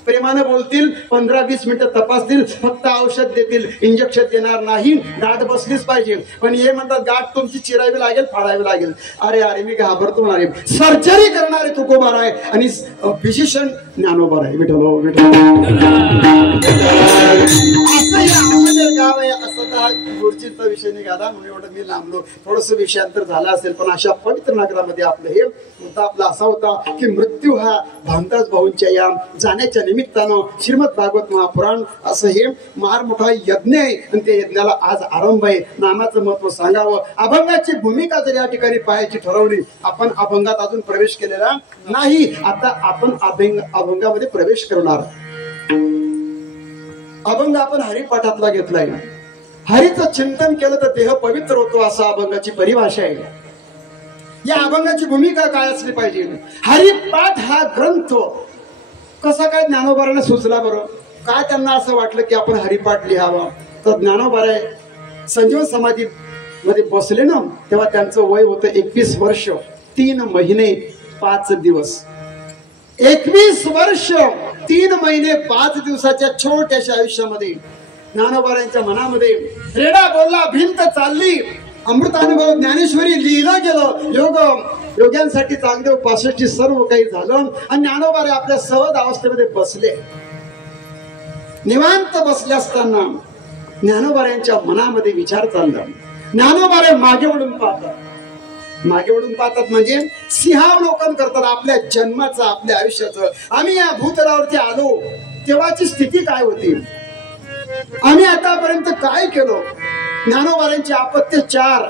प्रेमाने बोलतील, 15-20 मिनिटं तपासतील, फक्त औषध देतील, इंजेक्शन देणार नाही. गाठ बसलीच पाहिजे. पण हे म्हणतात गाठ तुमची चिरावी लागेल, फाडावी लागेल. अरे अरे मी घाबरतो ना रे. सर्जरी करणारे तुकोबाराय आणि फिजिशियन ज्ञानोबाराय. विठ्ठल विठ्ठल. असं हे गाव आहे. असं गुरुजी गोष्टीचा विषय निघाला म्हणून एवढं मी लांबलो. थोडस विषयांतर झाला असेल, पण अशा पवित्र नगरामध्ये आपलं हे मुद्दा आपला असा होता की मृत्यू हा भामदास भाऊंच्या या जाण्याच्या निमित्तानं श्रीमद भागवत महापुराण असं हे मार मोठा यज्ञ आहे आणि त्या यज्ञाला आज आरंभ आहे. नामाचं महत्व सांगावं. अभंगाची भूमिका जर या ठिकाणी पाहायची ठरवली, आपण अभंगात अजून प्रवेश केलेला नाही. आता आपण अभंगामध्ये प्रवेश करणार. अभंग आपण हरिपाठातला घेतलाय. हरीचं चिंतन केलं तर देह पवित्र होतो, असा अभंगाची परिभाषा आहे. या अभंगाची भूमिका काय असली पाहिजे? हरिपाठ हा ग्रंथ कसा काय ज्ञानोबारांना सुचला बरं? काय त्यांना असं वाटलं की आपण हरिपाठ लिहावा? तर ज्ञानोबाराय संजीवन समाधी मध्ये बसले ना, तेव्हा त्यांचं वय होतं 21 वर्ष 3 महिने 5 दिवस. 21 वर्ष 3 महिने 5 दिवसाच्या छोट्याशा आयुष्यामध्ये ज्ञानोबारांच्या मनामध्ये रेडा बोलला, भिंत चालली, अमृतानुभव ज्ञानेश्वरी लिहिलं गेलं. योग्यांसाठी चांगदेव 65 सर्व काही झालं आणि ज्ञानोबारे आपल्या सहज अवस्थेमध्ये बसले. निवांत बसले असताना ज्ञानोबारांच्या मनामध्ये विचार चालला. ज्ञानोबारे मागे वळून पाहतात. मागे वळून पाहतात म्हणजे सिंहावलोकन करतात आपल्या जन्माचं, आपल्या आयुष्याचं. आम्ही या भूतलावरती आलो तेव्हाची स्थिती काय होती, आम्ही आतापर्यंत काय केलं. ज्ञानोबारांचे अपत्य 4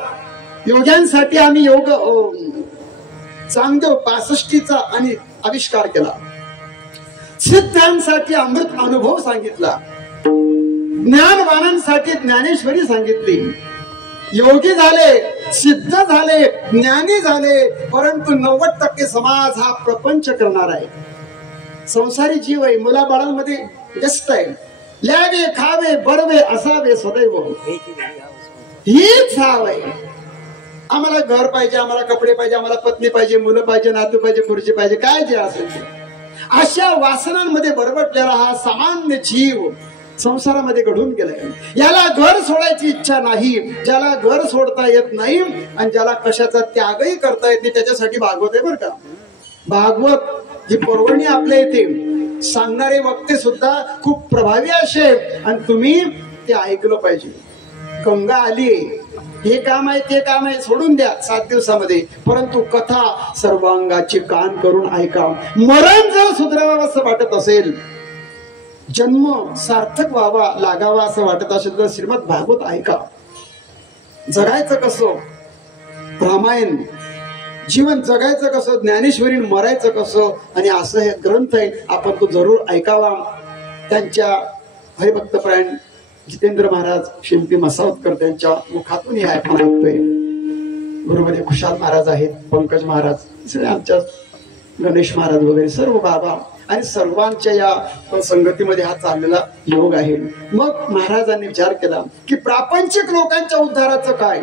योग्यांसाठी आम्ही योग चांगदेव 65चा आणि आविष्कार केला. सिद्धांसाठी अमृत अनुभव सांगितला, ज्ञानवानांसाठी ज्ञानेश्वरी सांगितली. योगी झाले, सिद्ध झाले, ज्ञानी झाले, परंतु 90% समाज हा प्रपंच करणार आहे. संसारी जीव आहे, मुलाबाळांमध्ये व्यस्त आहे. ल्यावे खावे बडवे असावे सदैव, हीच हाव आहे. आम्हाला घर पाहिजे, आम्हाला कपडे पाहिजे, आम्हाला पत्नी पाहिजे, मुलं पाहिजे, नातू पाहिजे, खुर्ची पाहिजे, काय जे असेल ते. अशा वासनांमध्ये बरबटलेला हा सामान्य जीव संसारामध्ये घडून गेलाय. याला घर सोडायची इच्छा नाही. ज्याला घर सोडता येत नाही आणि ज्याला कशाचा त्यागही करता येत नाही, त्याच्यासाठी भागवत आहे बरं का. भागवत ही पर्वणी आपल्या इथे सांगणारे वक्ते सुद्धा खूप प्रभावी असे, आणि तुम्ही ते ऐकलं पाहिजे. गंगा आली, हे काम आहे ते काम आहे सोडून द्या 7 दिवसामध्ये, परंतु कथा सर्वांगाची कान करून ऐका. मरण जर सुधारावं असं वाटत असेल, जन्म सार्थक व्हावा लागावा असं वाटत असेल तर श्रीमद भागवत ऐका. जगायचं कसं, रामायण जीवन जगायचं कसं, ज्ञानेश्वरी मरायचं कसं, आणि असं हे ग्रंथ आहे, आपण तो जरूर ऐकावा. त्यांच्या हरिभक्तपरायण जितेंद्र महाराज शिंपी मसावतकर त्यांच्या मुखातून हे आपण ऐकतोय. गुरुमध्ये खुशाल महाराज आहेत, पंकज महाराज, सगळे आमच्या गणेश महाराज वगैरे सर्व बाबा, आणि सर्वांच्या या संगतीमध्ये हा चाललेला योग आहे. मग महाराजांनी विचार केला की प्रापंचिक लोकांच्या उद्धाराचं काय.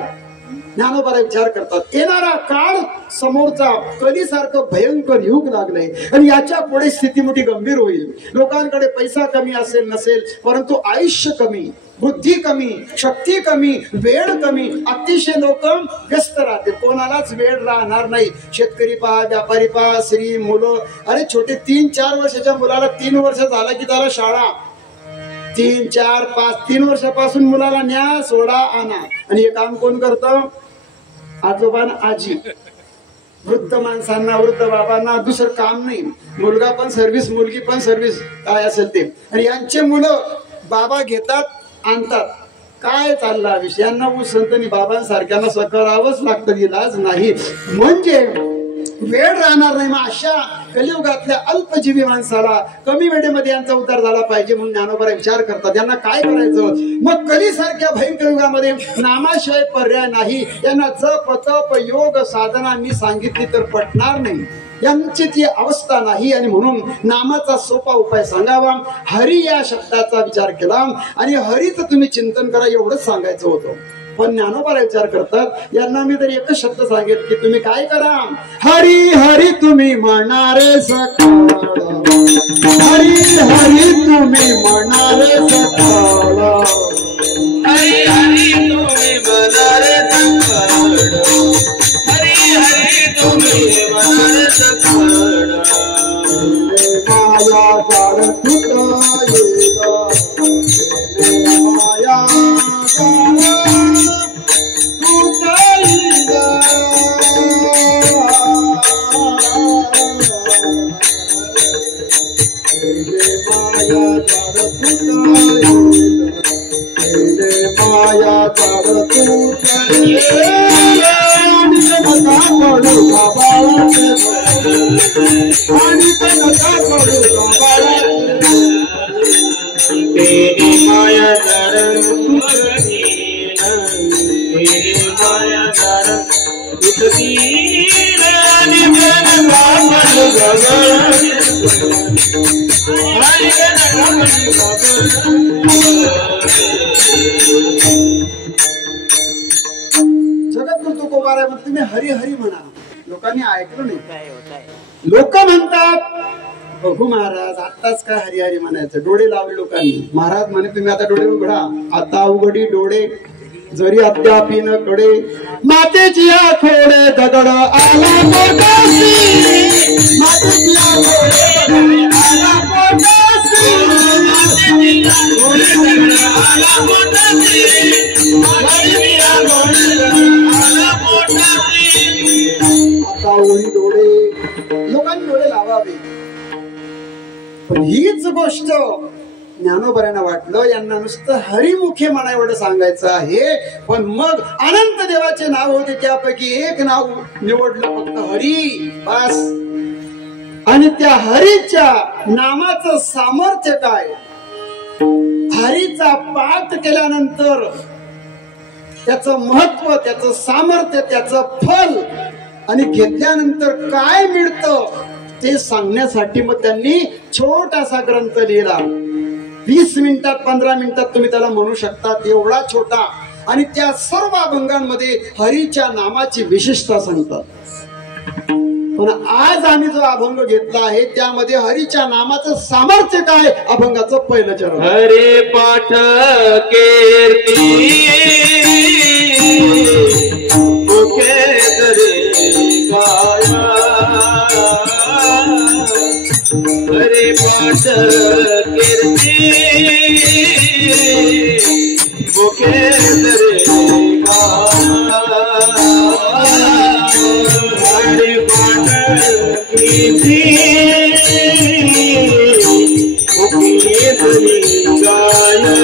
ज्ञानोबा विचार करतात, येणारा काळ समोरचा कधीसारखं भयंकर युग लागलंय आणि याच्या पुढे स्थिती मोठी गंभीर होईल. लोकांकडे पैसा कमी असेल नसेल, परंतु आयुष्य कमी, बुद्धी कमी, शक्ती कमी, वेळ कमी, अतिशय लोक व्यस्त राहतील, कोणालाच वेळ राहणार नाही. शेतकरी पहा, व्यापारी पहा, स्त्री, मुलं, अरे छोटे 3-4 वर्षाच्या मुलाला 3 वर्ष झाला की त्याला शाळा, 3, 4, 5 3 वर्षापासून मुलाला न्या सोडा आणा. आणि हे काम कोण करतं? आजोबा आजी. वृद्ध माणसांना, वृद्ध बाबांना दुसरं काम नाही. मुलगा पण सर्व्हिस, मुलगी पण सर्व्हिस, काय असेल ते. आणि यांचे मुलं बाबा घेतात आणतात. काय चालला विषय, यांना संतनी बाबांसारख्यांना करावंच लागतं, इलाज नाही. म्हणजे वेळ राहणार नाही. मग अशा कलियुगातल्या अल्पजीवी माणसाला कमी वेळेमध्ये यांचा उद्धार झाला पाहिजे म्हणून ज्ञानोबा विचार करतात, यांना काय करायचं. मग कलीसारख्या भयंकर युगामध्ये नामाशिवाय पर्याय नाही. यांना जप तप योग साधना मी सांगितली तर पटणार नाही, यांची ती अवस्था नाही. आणि म्हणून नामाचा सोपा उपाय सांगावा. हरी या शब्दाचा विचार केला आणि हरीचं तुम्ही चिंतन करा एवढंच सांगायचं होतं. पण ज्ञानोबा विचार करतात, यांना मी तरी एकच शब्द सांगेल की तुम्ही काय करा, हरी हरी तुम्ही म्हणणारे सकाळ, हरी हरी तुम्ही म्हणणारे सकाळ, हरी हरी तुम्ही म्हणणारे सकाळ, हरी हरी तुम्ही म्हणणारे सकाळ. माया जाळ तुटा येगा, माया जाळ सुखदीन आणि मन बापल गगन आणि मन जगद्गुरु तुकोबाराय म्हणते तुम्ही हरी हरी म्हणा. लोकांनी ऐकलं नाही. लोक म्हणतात बघू महाराज आताच काय हरी हरी म्हणायचं. डोळे लावले लोकांनी. महाराज म्हणे तुम्ही आता डोळे उघडा. आता उघडी डोळे जरी अद्यापी न कडे मातेची आखोडे दगड आला पोटासी. मातेची आखोडे आला पोटासी. मातेची आखोडे दगड आला पोटासी. मातेची आखोडे दगड आला पोटासी. आता उघडी डोळे. लोकांनी डोळे लावावे. पण हीच गोष्ट ज्ञानोबांना वाटलं यांना नुसतं हरिमुखे म्हणा एवढं सांगायचं आहे. पण मग अनंत देवाचे नाव होते त्यापैकी एक नाव निवडलं फक्त हरी बस. आणि त्या हरीच्या नामाचं सामर्थ्य काय. हरीचा पाठ केल्यानंतर त्याचं महत्व त्याचं सामर्थ्य त्याचं फल आणि घेतल्यानंतर काय मिळतं ते सांगण्यासाठी मग त्यांनी छोटासा ग्रंथ लिहिला. 20 मिनिटात 15 मिनिटात तुम्ही त्याला म्हणू शकता एवढा छोटा. आणि त्या सर्व अभंगांमध्ये हरीच्या नामाची विशेषता सांगतात. पण आज आम्ही जो अभंग घेतला आहे त्यामध्ये हरीच्या नामाचं सामर्थ्य काय अभंगाचं पहिलं चरण. हरे पाठ कीर्ती मुखे तरी गाया. हरे पाठ कीर्ती मुखे तरी गाया. हरे पाठ कीर्ती मुखे तरी गाया.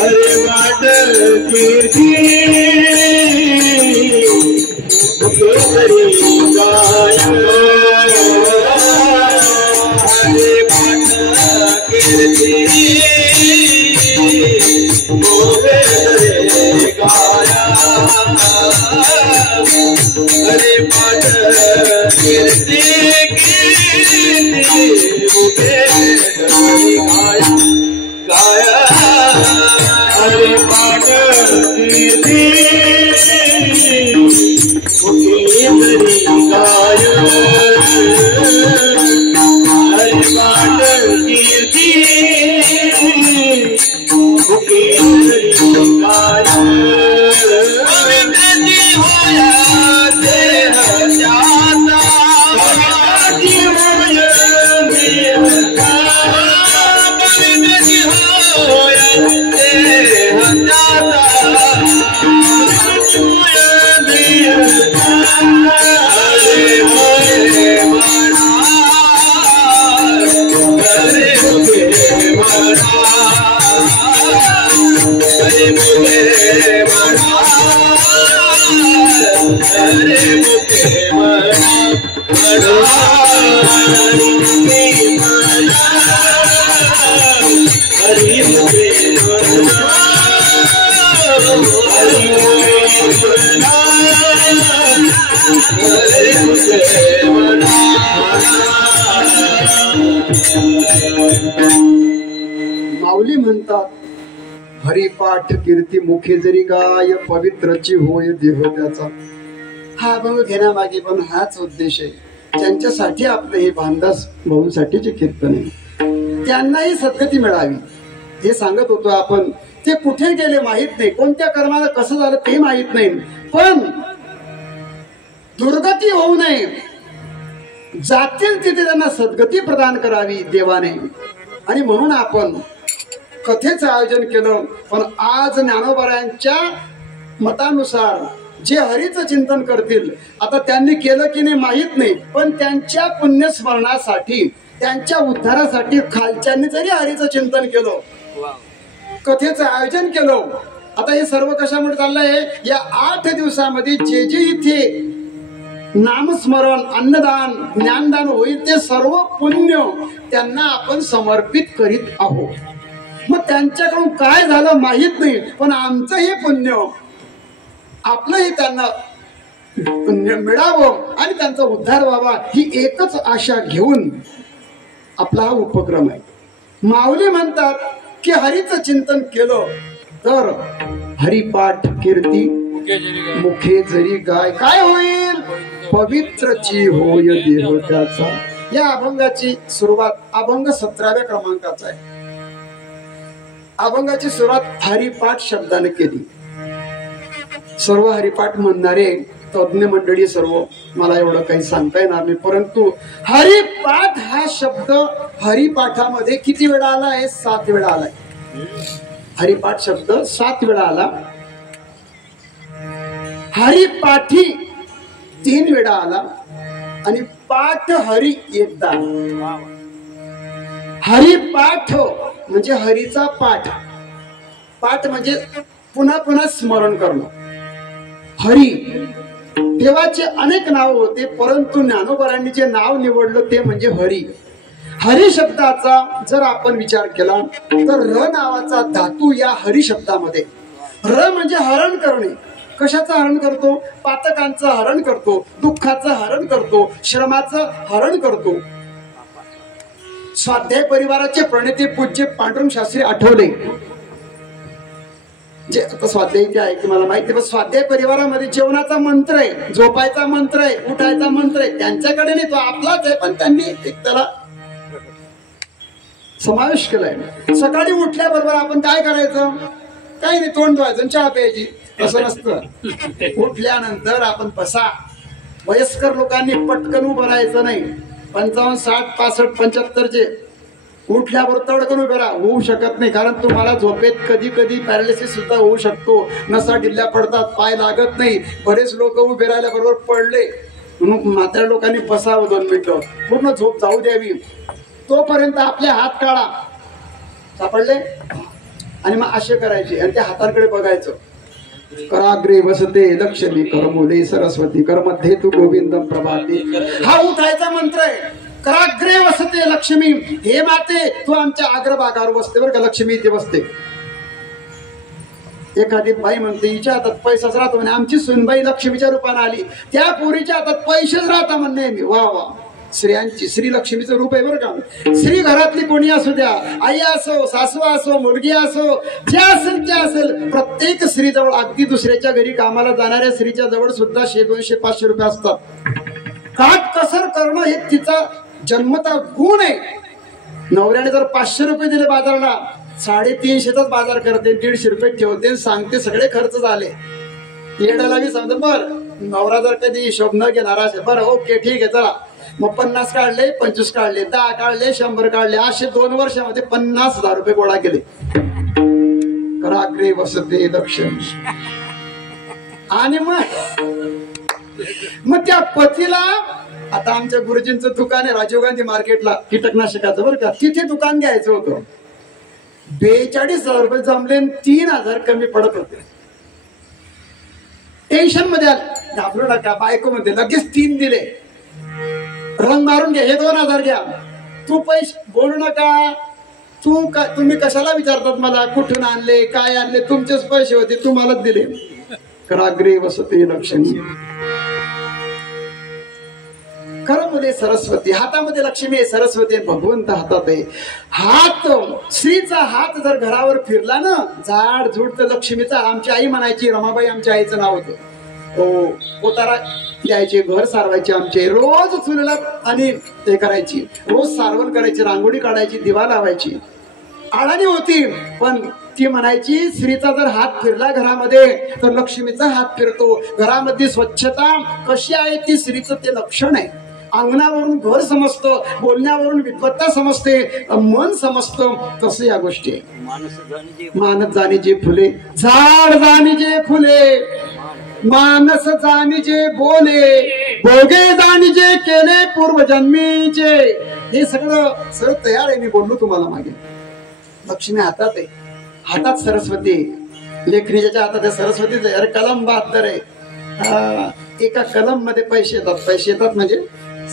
हरे पाठ कीर्ती मुखे तरी गाया. हरे पाठ कीर्ती मुखे तरी गाया. हरे पाठ कीर्ती मुखे तरी गाया. गाया हरे पाठ कीर्ती मुखे तरी गाया. हरे पाठ कीर्ती मुखे तरी गाया. गोविंदजी होया देह जाता. गोविंदजी होया देह जाता. गोविंदजी होया देह जाता. होया देह जाता. हरे होए मना. हरे मुखे मना. हरे मुखे मना. हरे मुखे मना. हरे मुखे मना. हरे मुखे मना. हरे मुखे मना. हरे मुखे मना. माऊली म्हणतात हरिपाठ कीर्ती मुखे जरी गाय पवित्रची होय देह त्याचा. हा अभंग घेण्यामागे पण हाच उद्देश आहे. ज्यांच्यासाठी आपलं हे भानदास भाऊंसाठीचे कीर्तन आहे त्यांनाही सद्गती मिळावी हे सांगत होतो आपण. ते कुठे गेले माहित नाही. कोणत्या कर्माला कसं झालं ते माहित नाही. पण दुर्गती होऊ नये. जातील तिथे त्यांना सद्गती प्रदान करावी देवाने. आणि म्हणून आपण कथेचं आयोजन केलं. पण आज ज्ञानोबारायांच्या मतानुसार जे हरीचं चिंतन करतील आता त्यांनी केलं की नाही माहित नाही. पण त्यांच्या पुण्यस्मरणासाठी त्यांच्या उद्धारासाठी खालच्यांनी जरी हरीचं चिंतन केलं कथेचं आयोजन केलं. आता हे सर्व कशामुळे चाललंय. या 8 दिवसामध्ये जे जे इथे नामस्मरण अन्नदान ज्ञानदान होईल ते सर्व पुण्य त्यांना आपण समर्पित करीत आहोत. मग त्यांच्याकडून काय झालं माहित नाही. पण आमचं हे पुण्य आपलंही त्यांना मिळावं आणि त्यांचा उद्धार व्हावा ही एकच आशा घेऊन आपला हा उपक्रम आहे. माऊली म्हणतात की हरीचं चिंतन केलं तर हरिपाठ कीर्ती मुखे जरी गाय काय होईल पवित्रची होय देह त्याचा. या अभंगाची सुरुवात अभंग 17व्या क्रमांकाचा आहे. अभंगाची सुरुवात हरिपाठ शब्दाने केली. सर्व हरिपाठ म्हणणारे तज्ञ मंडळी सर्व मला एवढं काही सांगता येणार नाही, परंतु हरिपाठ हा शब्द हरिपाठामध्ये किती वेळा आला आहे? 7 वेळा आलाय. हरिपाठ शब्द 7 वेळा आला. हरिपाठी 3 वेळा आला आणि पाठ हरी एकदा. हरिपाठ म्हणजे हरीचा पाठ. पाठ म्हणजे पुन्हा पुन्हा स्मरण करणं. हरी देवाचे अनेक नाव होते, परंतु ज्ञानोबारांनी जे नाव निवडलं ते म्हणजे हरी. हरी शब्दाचा जर आपण विचार केला तर र नावाचा धातू या हरी शब्दामध्ये. र म्हणजे हरण करणे. कशाचं हरण करतो? पातकांचं हरण करतो, दुःखाचं हरण करतो, श्रमाचं हरण करतो. स्वाध्याय परिवाराचे प्रणेते पूज्य पांडुरंग शास्त्री आठवले जे आता स्वाध्याय इथे आहे की मला माहिती, पण स्वाध्याय परिवारामध्ये जेवणाचा मंत्र आहे, झोपायचा मंत्र आहे, उठायचा मंत्र आहे. त्यांच्याकडे नाही, तो आपलाच आहे, पण त्यांनी एक त्याला समावेश केलाय. सकाळी उठल्याबरोबर आपण काय करायचं? काही नाही, तोंड धुवायचं, चहा प्यायची. असं नसतं. उठल्यानंतर आपण बसा. वयस्कर लोकांनी पटकन उभं राहायचं नाही. 55, 60, 65, 75चे उठल्याबरोबर तडकन उभे राहा. होऊ शकत नाही, कारण तुम्हाला झोपेत कधी कधी पॅरालिसिस सुद्धा होऊ शकतो. नसा ढिल्ल्या पडतात, पाय लागत नाही. बरेच लोक उभे राहिल्याबरोबर पडले. म्हणून म्हाताऱ्या लोकांनी बसावं 2 मिनिटं, पूर्ण झोप जाऊ द्यावी. तोपर्यंत आपले हात काढा. सापडले? आणि मग असे करायचे आणि त्या हातांकडे बघायचं. कराग्रे वसते लक्ष्मी करमुले सरस्वती करमध्ये तू गोविंदम प्रभाते. हा उठायचा मंत्र आहे. कराग्रे वसते लक्ष्मी, हे माते तू आमच्या अग्रभागावर बसते बरं का. लक्ष्मी इथे बसते. एखादी बाई म्हणते हिच्या हातात पैसाच राहतो म्हणे. आमची सुनबाई लक्ष्मीच्या रूपाने आली, त्या पोरीच्या हातात पैसेच राहता म्हणणे मी. वा वा, स्त्रियांची श्री लक्ष्मीचं रूप आहे बरं का. स्त्री घरातली कोणी असू द्या, आई असो, सासू असो, मुलगी असो, जे असेल ते असेल, प्रत्येक स्त्री जवळ, अगदी दुसऱ्याच्या घरी कामाला जाणाऱ्या स्त्रीच्या जवळ सुद्धा 100, 200, 500 रुपये असतात. काटकसर करणं हे तिचा जन्मता गुण आहे. नवऱ्याने जर 500 रुपये दिले बाजाराला, 350च बाजार करते, 150 रुपये ठेवते, सांगते सगळे खर्च झाले. येडाला बी सांगतो बरं, नवरा जर कधी हिशोब न घेणार असेल, बरं ओके ठीक आहे चला, मग 50 काढले, 25 काढले, 10 काढले, 100 काढले, असे 2 वर्षामध्ये 50,000 रुपये गोळा केले. कराग्रे वसते लक्ष्मी. आणि मग त्या पतीला, आता आमच्या गुरुजींचं दुकान आहे राजीव गांधी मार्केटला कीटकनाशकाचं बरं का, तिथे दुकान घ्यायचं होतं. 42,000 रुपये जमले, 3,000 कमी पडत होते. टेन्शन मध्ये आले, घाबरू नका. बायको मध्ये लगेच 3 दिले. रंग मारून घ्या, हे 2,000 घ्या. तू पैसे बोलू नका. तुम्ही कशाला विचारतात मला, कुठून आणले, काय आणले, तुमचेच पैसे होते, तुम्हालाच दिले. कराग्रे वसते लक्ष्मी. खरं मुले सरस्वती. हातामध्ये लक्ष्मी आहे, सरस्वती भगवंत हातात आहे. हात, स्त्रीचा हात जर घरावर फिरला ना, झाड झुड, तर लक्ष्मीचा. आमची आई म्हणायची, रमाबाई आमच्या आईचं नाव होतं. हो, पोतारा द्यायचे, घर सारवायचे आमचे. रोज चुलीला आणि ते करायची, रोज सारवण करायची, रांगोळी काढायची, दिवा लावायची. आळाणी होती, पण ती म्हणायची स्त्रीचा जर हात फिरला घरामध्ये तर लक्ष्मीचा हात फिरतो. घरामध्ये स्वच्छता कशी आहे ती स्त्रीचं ते लक्षण आहे. अंगणावरून घर समजतं, बोलण्यावरून विद्वत्ता समजते, मन समजतं. तसं या गोष्टी आहे. मानस जाणी जे फुले, झाड जाणी जे फुले, मानस जाणी जे बोले, भोगे जाणी जे केले पूर्वजन्मीचे. हे सगळं तयार आहे. मी बोललो तुम्हाला मागे. लक्ष्मी हातात आहे, हातात सरस्वती. लेखनीच्या हातात आहे सरस्वतीच आहे. अरे कलम बहात्तर आहे. एका कलम मध्ये पैसे येतात. पैसे येतात म्हणजे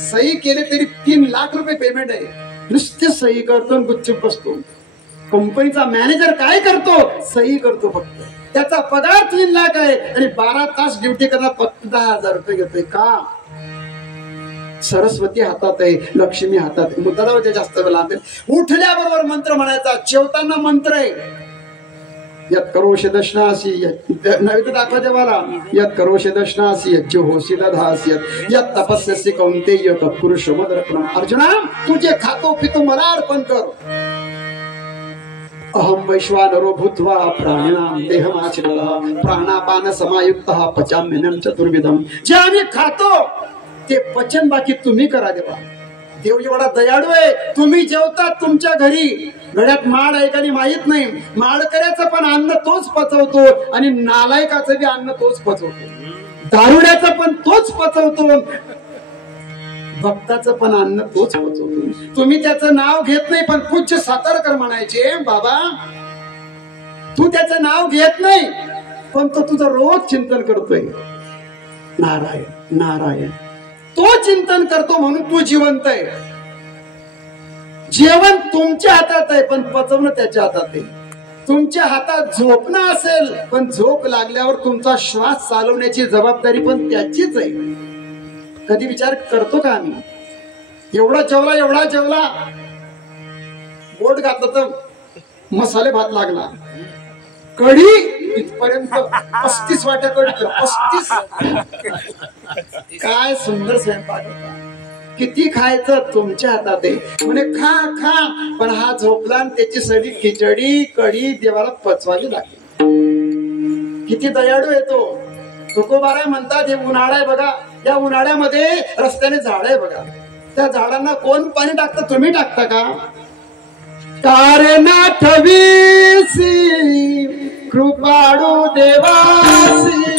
सही केले तरी 3 लाख रुपये पेमेंट आहे. नुसते सही करतो, गुपचूप बसतो. कंपनीचा मॅनेजर काय करतो? सही करतो फक्त. त्याचा पगार 3 लाख आहे आणि 12 तास ड्युटी करणार, फक्त 10,000 रुपये घेतोय. का? सरस्वती हातात आहे, लक्ष्मी हातात आहे. मुद्दा ते जास्त लांब. उठल्याबरोबर मंत्र म्हणायचा, जेवताना मंत्र आहे. यत करोषि दशनासी, नैवेद्य दाखवा देवाला. यत करोषि दशनासी यज्जो होसी दधासी यत तपस्यसि कौंतेय तत्कुरु श्रमदर्पणम. अर्जुना, तू जे खातो पितो मला अर्पण कर. अहम वैश्वानरो भूत्वा प्राणिनां देहमाश्रितः प्राणापान समायुक्तः पचाम्यन्नं चतुर्विधम. जे आम्ही खातो ते पचन बाकी तुम्ही करा देवा. देव एवढा दयाळू आहे. तुम्ही जेवता तुमच्या घरी, घड्यात माड आहे का नाही माहित नाही. माडकऱ्याचं पण अन्न तोच पचवतो आणि नालायकाचं बी अन्न तोच पचवतो. दारुड्याचं पण तोच पचवतो, भक्ताचं पण अन्न तोच पचवतो. तुम्ही त्याचं नाव घेत नाही, पण पूज्य सातारकर म्हणायचे, बाबा तू त्याचं नाव घेत नाही पण तो तुझं रोज चिंतन करतोय. नारायण नारायण, तो चिंतन करतो म्हणून तू जिवंत आहे. जेवण तुमच्या हातात आहे पण पचवणं त्याच्या हातात आहे. तुमच्या हातात झोपणं असेल पण झोप लागल्यावर तुमचा श्वास चालवण्याची जबाबदारी पण त्याचीच आहे. कधी विचार करतो का आम्ही? एवढा जेवला बोट घातलं तर मसाले भात लागला, कढी इथपर्यंत 35 वाट्या कढी, 35. काय सुंदर स्वयंपाक होता. किती खायचं तुमच्या हातात आहे. म्हणे खा खा, पण हा झोपला आणि त्याची सगळी खिचडी कढी देवाला पचवावी लागली. किती दयाळू आहे तो. तुकोबाराय म्हणतात, हे उन्हाळा आहे बघा, या उन्हाळ्यामध्ये रस्त्याने झाड आहे बघा, त्या झाडांना कोण पाणी टाकतं? तुम्ही टाकता का? कारण ठवीसी कृपाळू देवासी,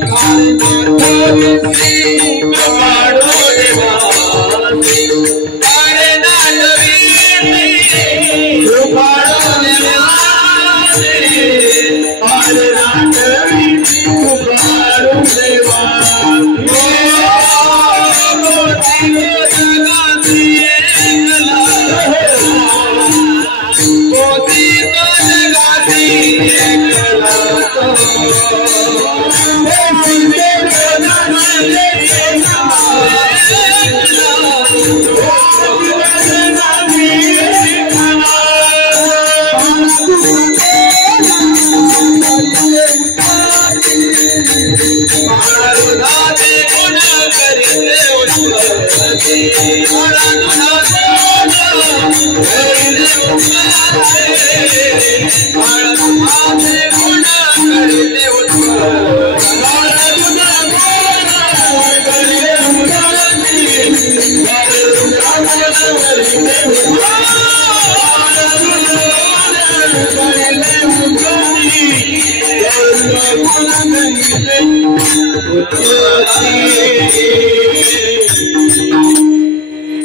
कारण ठवीसी कृपाळू देवासी, कारण ठवीसी कृपाळू देवासी, कारण ठवीसी कृपाळू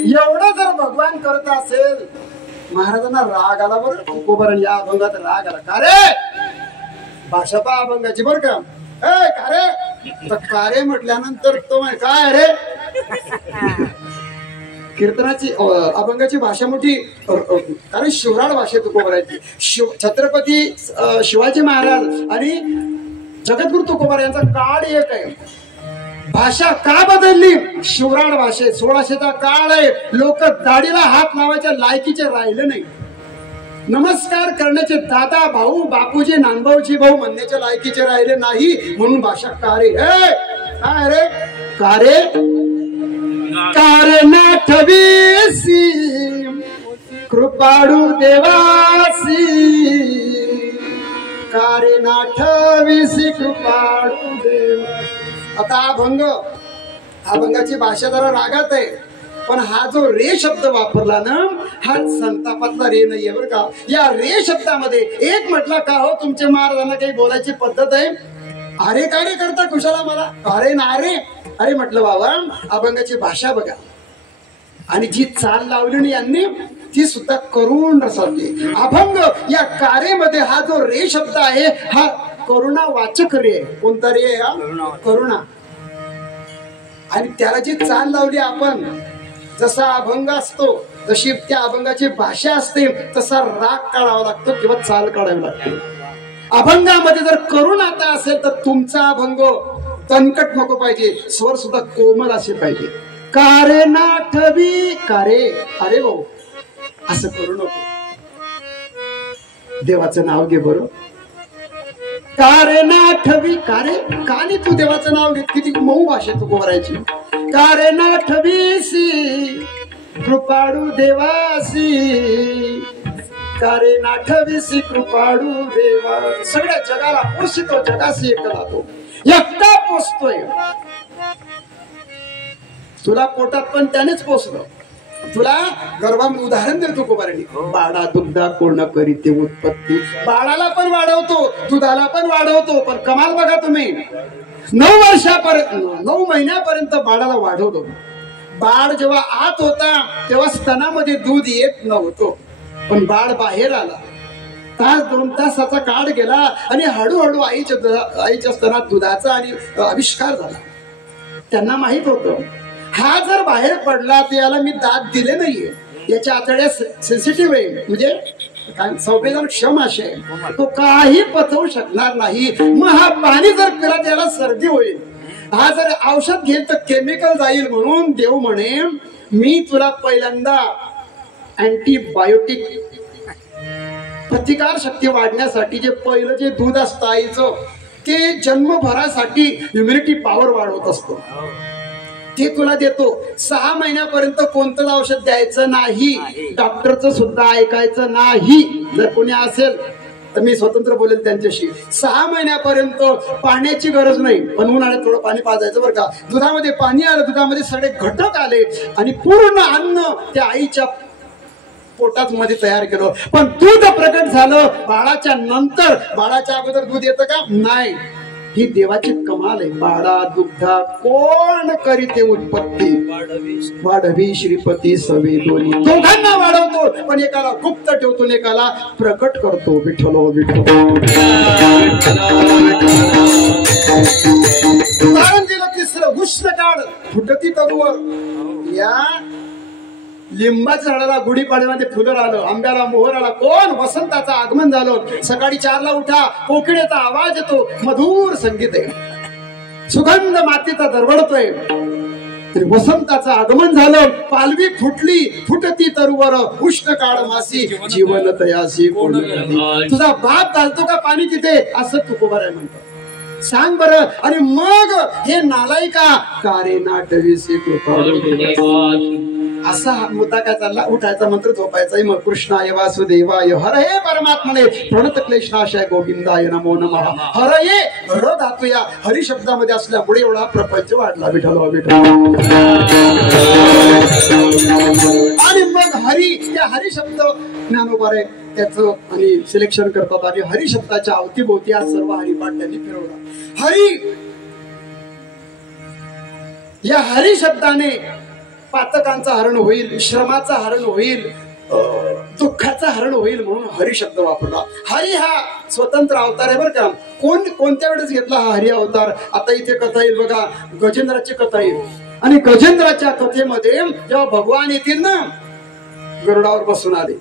एवढं जर भगवान करत असेल, महाराजांना राग आला बरं. तुकोबारांनी या अभंगात राग आला. का रे? भाषा पा अभंगाची बरं का. का रे? तर का रे म्हटल्यानंतर तो म्हणे काय रे. कीर्तनाची अभंगाची भाषा मोठी, कारण शिवराळ भाषा तुकोबारांची. छत्रपती शिवाजी महाराज आणि जगद्गुरु तुकोबार यांचा काळ एक आहे. भाषा का बदलली? शिवराळ भाषेत 1600चा काळ आहे. लोक दाढीला हात लावायच्या लायकीचे राहिले नाही. नमस्कार करण्याचे दादा भाऊ बापूजी नानभाऊजी भाऊ म्हणण्याच्या लायकीचे राहिले नाही. म्हणून भाषा कारे. काय रे? कारे कारण ठवीसी कृपाळू देवासी, कारण ठवीसी कृपाळू देवासी. आता अभंगाची भाषा जरा रागात आहे, पण हा जो रे शब्द वापरला ना, हा संतापातला रे नाहीये बरं का. या रे शब्दामध्ये एक म्हटला का हो तुमच्या महाराजांना काही बोलायची पद्धत आहे? अरे काय रे करता कुशाला मला? अरे ना रे. अरे म्हटलं बाबा, अभंगाची भाषा बघा आणि जी चाल लावली यांनी ती सुद्धा करुण रसातली. अभंग या कारेमध्ये हा जो रे शब्द आहे हा करुणा वाचक रे. कोणता रे? हा करुणा. आणि त्याला जी चाल लावली आपण, जसा अभंग असतो तशी त्या अभंगाची भाषा असते तसा राग काढावा लागतो किंवा चाल काढावी लागते. अभंगामध्ये जर करुण आता असेल तर तुमचा अभंग तणकट नको पाहिजे, स्वर सुद्धा कोमल असे पाहिजे. कारे नाठवी कारे, अरे भाऊ असं करू नको. देवाचं नाव घे बरं. कारे नाठवी कारे, काने तू देवाचं नाव घेत, किती मऊ भाषा तू बोलायची. कारे नाठवीसी कृपाळू देवासी, कारे नाठवीसी कृपाळू देवा. सगळ्या जगाला पोषितो, जगाशी एकला तो एकटा पोचतोय. तुला पोटात पण त्यानेच पोचलं. तुला गर्भामध्ये उदाहरण देतो कुमारांनी. बाळा दुग्धा कोण करीते उत्पत्ती. बाळाला पण वाढवतो, दुधाला पण वाढवतो. पण कमाल बघा तुम्ही, 9 वर्षापर्यंत 9 महिन्यापर्यंत बाळाला वाढवतो. बाळ जेव्हा आत होता तेव्हा स्तनामध्ये दूध येत नव्हतं, पण बाळ बाहेर आला. तास 2 तासाचा काळ गेला आणि हळूहळू आईच्या स्तनात दुधाचा आणि आविष्कार झाला. त्यांना माहित होतं हा जर बाहेर पडला तर याला मी दात दिले नाहीये, याच्या आतड्या सेन्सिटिव्ह आहे, म्हणजे काय संवेदनक्षम असे आहे, तो काही पचवू शकणार नाही. मग हा पाणी जर पिला त्याला सर्दी होईल. हा जर औषध घेईल तर केमिकल जाईल. म्हणून देव म्हणे मी तुला पहिल्यांदा अँटीबायोटिक प्रतिकार शक्ती वाढण्यासाठी जे पहिलं जे दूध असतं आईचं, ते जन्मभरासाठी इम्युनिटी पॉवर वाढवत असतो, ते तुला देतो. 6 महिन्यापर्यंत कोणतंच औषध द्यायचं नाही, डॉक्टरचं सुद्धा ऐकायचं नाही. जर कोणी असेल तर मी स्वतंत्र बोलेल त्यांच्याशी. 6 महिन्यापर्यंत पाण्याची गरज नाही, पण उन्हाळ्यात थोडं पाणी पाजायचं बरं का. दुधामध्ये पाणी आलं, दुधामध्ये सगळे घटक आले आणि पूर्ण अन्न त्या आईच्या पोटात मध्ये तयार केलं. पण दूध प्रकट झालं बाळाच्या नंतर. बाळाच्या अगोदर दूध येतं का? नाही. ही देवाची कमाल आहे. बाळा दुग्धा कोण करीते उत्पत्ती, वाढवी श्रीपती सवे दोन्ही. दोघांना वाढवतो, पण एकाला गुप्त ठेवतो, एकाला प्रकट करतो. विठ्ठलो विठ्ठल. उदाहरण दिलं तिसरं, उष्ण काळ फुटती तरुवर. या लिंबाच्या झाडाला गुढीपाडव्यामध्ये फुलं आलं, आंब्याला मोहर आला. कोण? वसंताचं आगमन झालं. सकाळी 4ला उठा, कोकिळेचा आवाज येतो, मधुर संगीत आहे, सुगंध मातीचा दरवळतोय. वसंताचं आगमन झालं, पालवी फुटली, फुटती तरुवर, उष्ण काळ मासी जीवन तयासी कोण. तुझा बाप घालतो का पाणी तिथे? असं तुकोबार आहे म्हणतो. सांग बरं. आणि मग हे नालायका कारे नाटवीसी कृपा. असा मुद्दा काय चालला? उठायचा मंत्र, झोपायचा मग. कृष्णाय वासुदेवाय हर हे परमात्मने प्रणत क्लेशनाशाय गोविंदाय नमो नमः. हर ये हर धातू या हरी शब्दामध्ये असल्यामुळे एवढा प्रपंच वाढला. विठ्ठल विठ्ठल. आणि मग हरी, त्या हरी शब्द ज्ञानोबा आहे त्याचं आणि सिलेक्शन करतात आणि हरी शब्दाच्या अवतीभोवती आज सर्व हरिपाठ त्यांनी फिरवला. हरी, या हरी शब्दाने पातकांचं हरण होईल, श्रमाचं हरण होईल, दुःखाचं हरण होईल, म्हणून हरी शब्द वापरला. हरी हा स्वतंत्र अवतार आहे बरं का. कोणत्या वेळेस घेतला हा हरी अवतार? आता इथे कथा येईल बघा, गजेंद्राची कथा येईल. आणि गजेंद्राच्या कथेमध्ये जेव्हा भगवान येतील ना, गरुडावर बसून आले.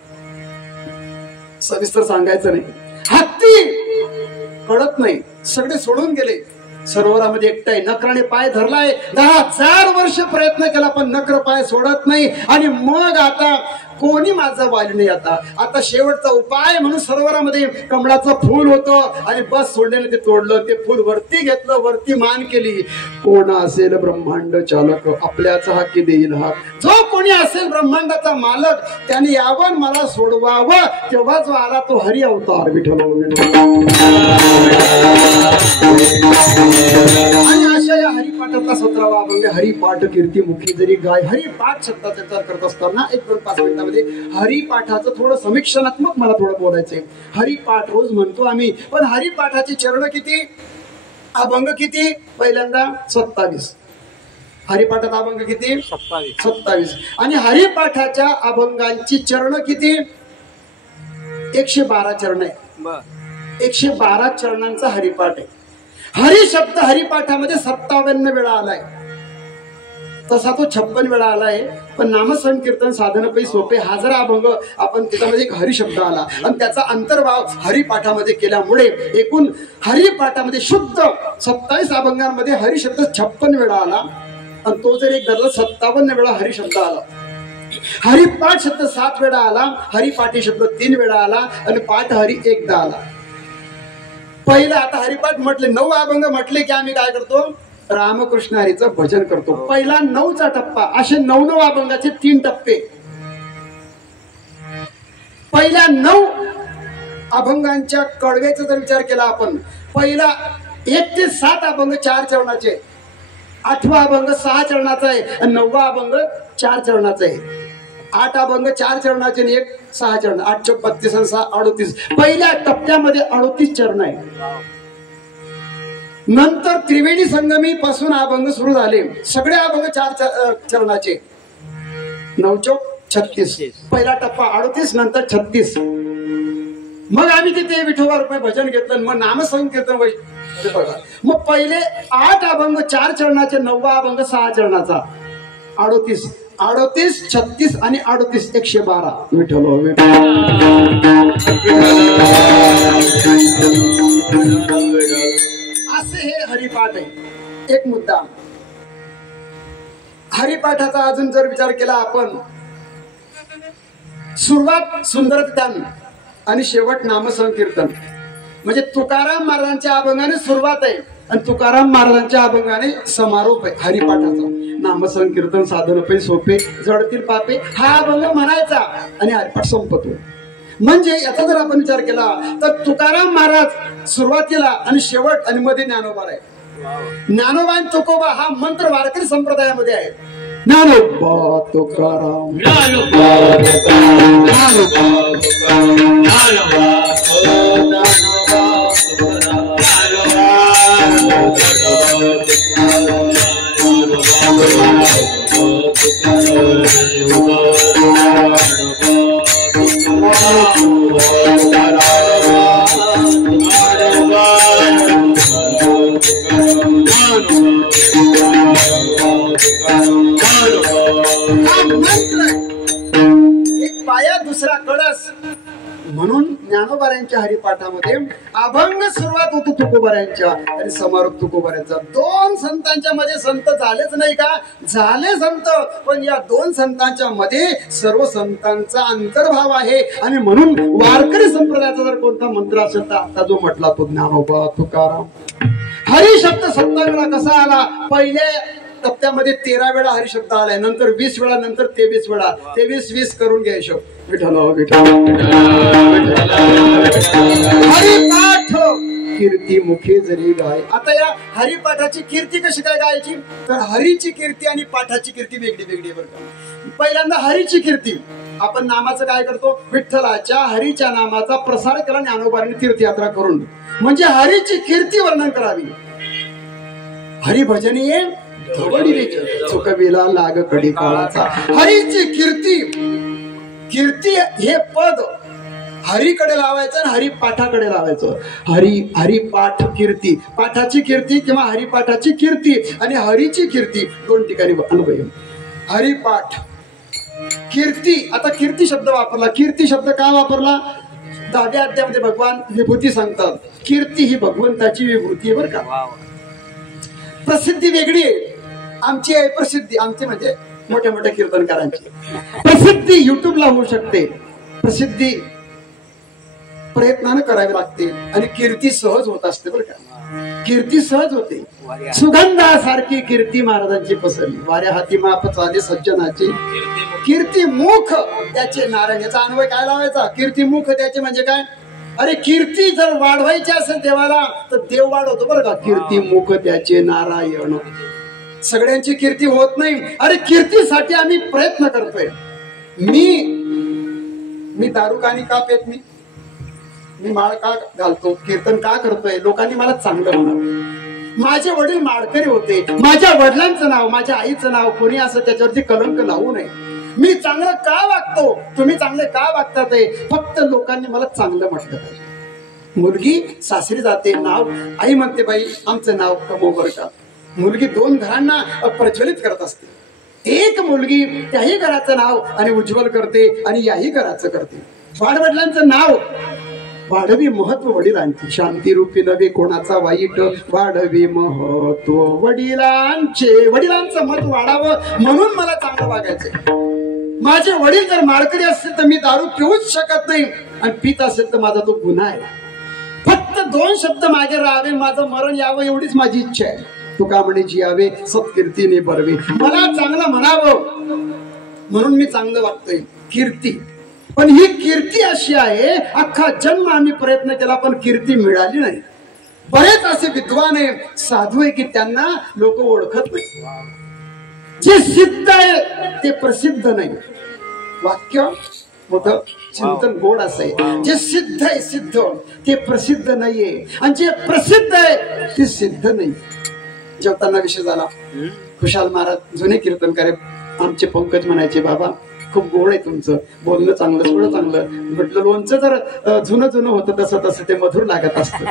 सविस्तर सांगायचं नाही. हत्ती कळत नाही, सगळे सोडून गेले. सरोवरामध्ये एकटाय, नकराने पाय धरलाय. 10,000 वर्ष प्रयत्न केला पण नकर पाय सोडत नाही. आणि मग आता कोणी माझं वाली नाही. आता शेवटचा उपाय म्हणून सरोवरामध्ये कमळाचं फूल होतं आणि बस सोडल्याने ते तोडलं. ते फूल वरती घेतलं, वरती मान केली. कोण असेल ब्रह्मांड चालक आपल्याचा हाकी देईल हाक. जो कोणी असेल ब्रह्मांडाचा मालक त्याने यावं मला सोडवावं. तेव्हा जो आला तो हरी अवतार. विठ्ठल. आणि अशा या हरिपाठातला 17वा अभंग हरिपाठ कीर्ती मुखी जरी गाय. हरिपाठ शब्दाचा विचार करत असताना 1-2-5 मिनिटांमध्ये हरिपाठाचं थोडं समीक्षणात्मक मला थोडं बोलायचंय. हरिपाठ रोज म्हणतो आम्ही, पण हरिपाठाचे चरण किती, अभंग किती? पहिल्यांदा 27. हरिपाठात अभंग किती? 27. आणि हरिपाठाच्या अभंगांची चरण किती? 112 चरण आहे. 112 चरणांचा हरिपाठ आहे. हरी शब्द हरिपाठामध्ये 57 वेळा आलाय, तसा तो 56 वेळा आलाय. पण नामसंकीर्तन साधनपैकी सोपे. हा जरा अभंग आपण त्याच्यामध्ये एक हरिशब्द आला आणि त्याचा अंतर्भाव हरिपाठामध्ये केल्यामुळे एकूण हरिपाठामध्ये शुद्ध 27 अभंगांमध्ये हरिशब्द 56 वेळा आला आणि तो जर एक धरला 57 वेळा हरिशब्द आला. हरिपाठ शब्द 7 वेळा आला, हरिपाठी शब्द 3 वेळा आला आणि पाठ हरी एकदा आला. पहिला आता हरिपाठ म्हटले 9 अभंग म्हटले की आम्ही काय करतो, रामकृष्ण हरीचं भजन करतो. पहिला 9चा टप्पा, असे 9 अभंगाचे 3 टप्पे. पहिल्या 9 अभंगांच्या कडव्याचा जर विचार केला आपण, पहिला 1 ते 7 अभंग 4 चरणाचे, 8वा अभंग 6 चरणाचा आहे आणि 9वा अभंग 4 चरणाचा आहे. 8 अभंग 4 चरणाचे आणि 1 6 चरण, 8 चौक 32 आणि 6 38. पहिल्या टप्प्यामध्ये 38 चरण आहे. नंतर त्रिवेणी संगमी पासून अभंग सुरू झाले. सगळे अभंग 4 चरणाचे, 9 चौक 36. पहिला टप्पा 38, नंतर 36. मग आम्ही तिथे विठोबा रुपये भजन घेतलं, मग नामसंकीर्तन बघा. मग पहिले 8 अभंग 4 चरणाचे, 9वा अभंग 6 चरणाचा, 38, 38, 36 आणि 38, 112. विठ्ठल असे हे हरिपाठ आहे. एक मुद्दा हरिपाठाचा अजून जर विचार केला आपण, सुरुवात सुंदर ध्यान आणि शेवट नामसंकीर्तन. म्हणजे तुकाराम महाराजांच्या अभंगाने सुरुवात आहे आणि तुकाराम महाराजांच्या अभंगाने समारोप आहे हरिपाठाचा. नामसंकीर्तन साधनपैकी सोपे, जडतील पापे हा अभंग म्हणायचा आणि हरिपाठ संपतो. म्हणजे याचा जर आपण विचार केला तर तुकाराम महाराज सुरुवातीला आणि शेवट आणि मध्ये ज्ञानोबा आहे. ज्ञानोबा आणि तुकोबा हा मंत्र वारकरी संप्रदायामध्ये आहे. ज्ञानोबा तुकाराम, एक पाया दुसरा कळस. म्हणून ज्ञानोबाऱ्यांच्या हरिपाठामध्ये अभंग सुरुवात होतो तुकोबाऱ्यांच्या आणि समारोप तुकोबाऱ्यांचा. 2 संतांच्या मध्ये संत झालेच नाही का, झाले संत, पण या 2 संतांच्या मध्ये सर्व संतांचा अंतर्भाव आहे. आणि म्हणून वारकरी संप्रदायाचा जर कोणता मंत्र असेल तर आता जो म्हटला तो ज्ञानोबा तुकाराम. हरी शब्द 7 वेळा कसा आला, पहिल्या टप्प्यामध्ये 13 वेळा हरिशब्द आलाय, नंतर 20 वेळा, नंतर 23 वेळा. 23-20 करून घ्या हिशोब. विठ्ठल हरिपाठ कीर्ती मुखे जरी गाय. आता या हरिपाठाची कीर्ती कशी काय गायची, तर हरीची कीर्ती आणि पाठाची कीर्ती वेगळी वेगळी बरं का. पहिल्यांदा हरीची कीर्ती, आपण नामाचं काय करतो, विठ्ठलाच्या हरीच्या नामाचा प्रसार केला ज्ञानोबांनी तीर्थयात्रा करून. म्हणजे हरीची कीर्ती वर्णन करावी. हरिभजनी चुकविला लाग कडी काळाचा. हरीची कीर्ती, कीर्ती हे पद हरीकडे लावायचं आणि हरिपाठाकडे लावायचं. हरिपाठ कीर्ती, पाठाची कीर्ती किंवा हरिपाठाची कीर्ती आणि हरीची कीर्ती 2 ठिकाणी अनुभव. हरिपाठ कीर्ती. आता कीर्ती शब्द वापरला, कीर्ती शब्द का वापरला, 10व्या अध्यायामध्ये भगवान विभूती सांगतात. कीर्ती ही भगवंताची विभूती आहे बरं का. प्रसिद्धी वेगळी आहे, आमची आहे प्रसिद्धी, आमची म्हणजे मोठ्या मोठ्या कीर्तनकारांची प्रसिद्धी युट्यूबला होऊ शकते. प्रसिद्धी प्रयत्नानं करावी लागते आणि कीर्ती सहज होत असते बरं का. कीर्ती सहज होते. सुगंधासारखी कीर्ती महाराजांची पसरली. वाऱ्या हाती माप चाले सज्जनाची, कीर्ती मुख त्याचे नारायण. याचा अन्वय काय लावायचा, कीर्ती मुख त्याचे म्हणजे काय, अरे कीर्ती जर वाढवायची असेल देवाला तर देव वाढवतो बरं का. कीर्ती मुख त्याचे नारायण. सगळ्यांची कीर्ती होत नाही. अरे कीर्तीसाठी आम्ही प्रयत्न करतोय. मी दारू कानी का पेत नाही, मी माळ का घालतो, कीर्तन का करतोय, लोकांनी मला चांगलं म्हणावं. माझे वडील माळकरी होते, माझ्या वडिलांचं नाव, माझ्या आईचं नाव कोणी असं त्याच्यावरती कलंक लावू नये. मी चांगलं का वागतो, तुम्ही चांगले का वागतात, फक्त लोकांनी मला चांगलं म्हटलं पाहिजे. मुलगी सासरी जाते, नाव आई म्हणते बाई आमचं नाव कमव बरं का. मुलगी 2 घरांना प्रज्वलित करत असते. एक मुलगी त्याही घराचं नाव आणि उज्ज्वल करते आणि याही घराचं करते. वाडवडिलांचं नाव वाढवी महत्व वडिलांची, शांती रूपी नव्हे कोणाचा वाईट, वाढवी महत्व वडिलांचे. वडिलांचं मत वाढावं म्हणून मला चांगलं वागायचंय. माझे वडील जर माळकरी असतील तर मी दारू पिऊच शकत नाही, आणि पित असेल तर माझा तो गुन्हा आहे. फक्त 2 शब्द मागे राहावे, माझं मरण यावं एवढीच माझी इच्छा आहे. तुका म्हणे जियावे सत्कीर्तीने बरवे. मला चांगलं म्हणावं म्हणून मी चांगलं वागतोय. कीर्ती, पण ही कीर्ती अशी आहे, अख्खा जन्म आम्ही प्रयत्न केला पण कीर्ती मिळाली नाही. बरेच असे विद्वान आहे, साधू आहे की त्यांना लोक ओळखत नाही. जे सिद्ध आहे ते प्रसिद्ध नाही. वाक्य मोठं, चिंतन गोड असं आहे. जे सिद्ध आहे सिद्ध ते प्रसिद्ध नाहीये, आणि जे प्रसिद्ध आहे ते सिद्ध नाही. जेवताना विषय झाला, खुशाल महाराज जुने कीर्तनकार आमचे पंकज म्हणायचे, बाबा खूप गोड आहे तुमचं बोलणं, चांगलं सगळं चांगलं. म्हटलं लोणचं जर जुनं जुनं होतं तसं तसं ते मधुर लागत असतं.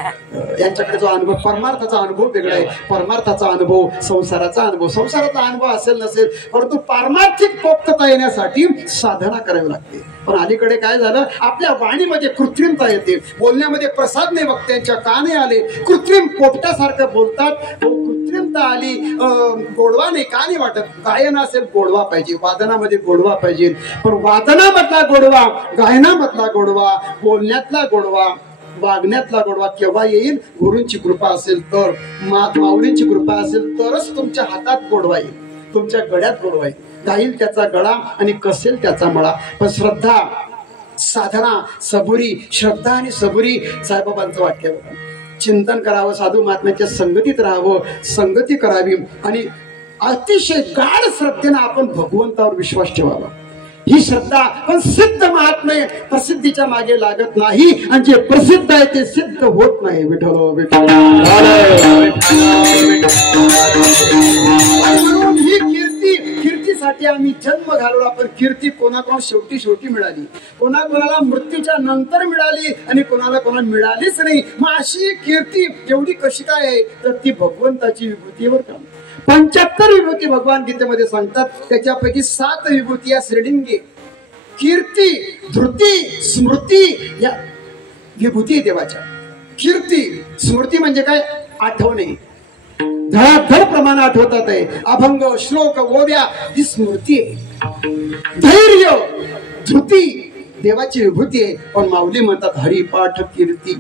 यांच्याकडे जो अनुभव, परमार्थाचा अनुभव वेगळा आहे. परमार्थाचा अनुभव, संसाराचा अनुभव. संसाराचा अनुभव असेल नसेल, परंतु पारमार्थिक पोक्तता येण्यासाठी साधना करावी लागते. पण अलीकडे काय झालं, आपल्या वाणीमध्ये कृत्रिमता येते, बोलण्यामध्ये प्रसाद नाही, वक्त्यांच्या काने आले, कृत्रिम पोपटासारखं बोलतात. कृत्रिमता आली, गोडवा नाही, का नाही वाटत. गायन असेल गोडवा पाहिजे, वादनामध्ये गोडवा पाहिजे. पण वादनामधला गोडवा, गायनामधला गोडवा, बोलण्यातला गोडवा, वागण्यातला गोडवा केव्हा येईल? गुरूंची कृपा असेल तर, माऊलींची कृपा असेल तरच तुमच्या हातात गोडवा येईल, तुमच्या गळ्यात गोडवा येईल. गाईल त्याचा गळा आणि कसेल त्याचा मळा. पण श्रद्धा, साधना, सबुरी, श्रद्धा आणि सबुरी, साईबाबांचं वाक्य बघा. चिंतन करावं, साधू महात्म्याच्या संगतीत राहावं, संगती करावी, आणि अतिशय गाढ श्रद्धेनं आपण भगवंतावर विश्वास ठेवावा. ही श्रद्धा. पण सिद्ध महात्मे प्रसिद्धीच्या मागे लागत नाही, आणि जे प्रसिद्ध आहे ते सिद्ध होत नाही. विठ्ठल विठ्ठल. म्हणून ही कीर्तीसाठी आम्ही जन्म घालवला, पण कीर्ती कोणाकोणा शेवटी मिळाली, कोणाकोणाला मृत्यूच्या नंतर मिळाली, आणि कोणाला मिळालीच नाही. मग अशी कीर्ती एवढी कशी काय आहे? तर ती भगवंताची विभूतीवर काम. 75 विभूती भगवान गीतेमध्ये सांगतात, त्याच्यापैकी 7 विभूती या श्रेणींगे. कीर्ती, धृती, स्मृती या विभूती देवाच्या. कीर्ती, स्मृती म्हणजे काय? आठवणे, धडाधड प्रमाणे आठवतात आहे. अभंग, श्लोक, ओव्या ही स्मृती आहे. धैर्य, धृती देवाची विभूती आहे. पण माऊली म्हणतात हरिपाठ कीर्ती.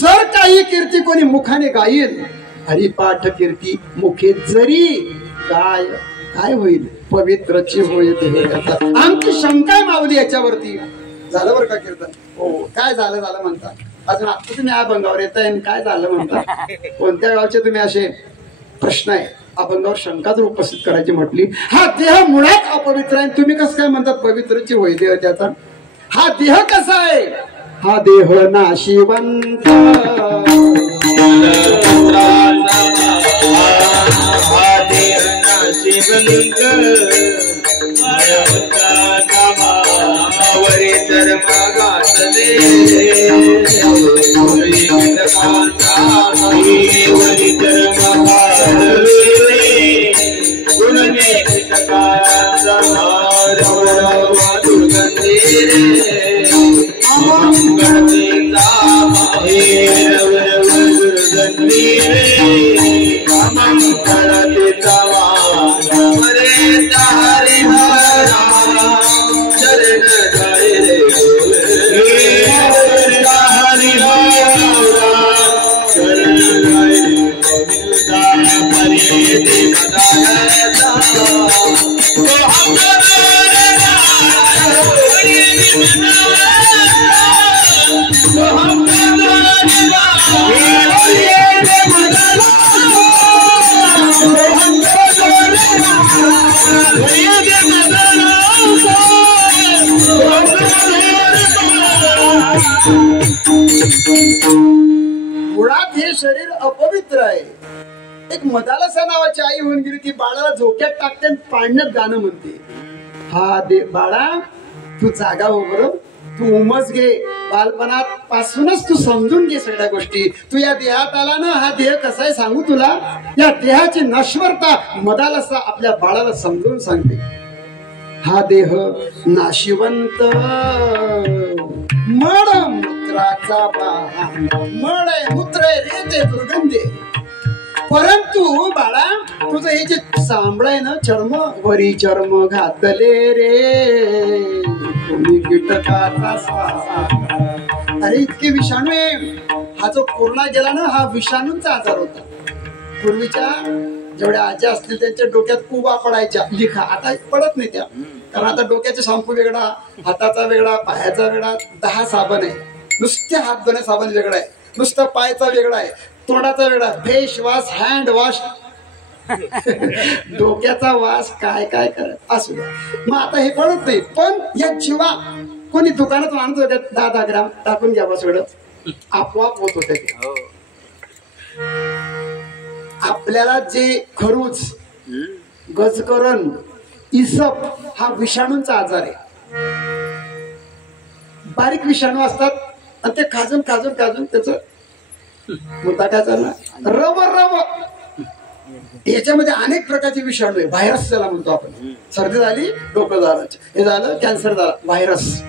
जर काही कीर्ती कोणी मुखाने गाईल, हरिपाठ कीर्ती मुखे जरी काय होईल? पवित्रची होईल देह. आमची शंका आहे माऊली याच्यावरती. झालं बरं का कीर्तन? हो. काय झालं म्हणतात. अजून आता तुम्ही अभंगावर येताय, काय झालं म्हणता? कोणत्या गावचे तुम्ही? असे प्रश्न आहे. अभंगावर शंका जर उपस्थित करायची म्हटली, हा देह मुळात अपवित्र आहे, तुम्ही कसं काय म्हणतात पवित्रची होईल देह त्याचा? हा देह कसा आहे? हा देह नाशिवंत, वरी तर मागासले वरी तर मागासले गुणने काळाचा हार दुर्गंधे मंगळतेचा माहेर दुर्गंधी मंगळतेचा मरे तारी हरा चरण जाय रे हरि हरा चरण जाय गोविंदा मरे देवदाता तो हम मुळात हे शरीर अपवित्र आहे. एक मदालसा नावाची आई होऊन गेली, ती बाळाला झोक्यात टाकते आणि पाळण्यात गाणं म्हणते. हा दे बाळा, तू जागा हो बरं, तू उमस घे, बालपणात पासूनच तू समजून घे सगळ्या गोष्टी. तू या देहात आला ना, हा देह कसा आहे सांगू तुला. या देहाची नश्वरता मदाला आपल्या बाळाला समजून सांगते. हा देह नाशिवंत मळ मूत्राचा मळ आहे, मूत्र आहे रे ते दुर्गंधी. परंतु बाळा तुझं हे जे चांबड आहे ना, चर्म वरी चर्म घातले रे तुम्ही कीटकाचा श्वास. अरे इतके विषाणू आहे. हा जो कोरोना गेला ना, हा विषाणूंचा आजार होता. पूर्वीच्या जेवढ्या आज्या असतील त्यांच्या डोक्यात कुबा पडायच्या लिखा, आता पडत नाही त्या. कारण आता डोक्याचा शॅम्पू वेगळा, हाताचा वेगळा, पायाचा वेगळा, 10 साबण आहे. नुसते हात धुणे साबण वेगळा आहे, नुसतं पायचा वेगळा आहे, तोंडाचा वेगळा, फेस वॉश, हँड वॉश, डोक्याचा वास काय काय करत असू द्या. मग आता हे पडत नाही. पण या जीवा कोणी दुकानात आणत होत्या 10 ग्राम टाकून घ्यावं सगळं, आपोआप होत होते. आपल्याला जे खरूच गजकरण इसप हा विषाणूंचा आजार आहे. बारीक विषाणू असतात आणि ते खाजून खाजून खाजून त्याच मुद्दा काय चालला रव. याच्यामध्ये अनेक प्रकारचे विषाणू आहे. व्हायरस ज्याला म्हणतो आपण. सर्दी झाली डोकं झालं, हे झालं कॅन्सर झाला, व्हायरस.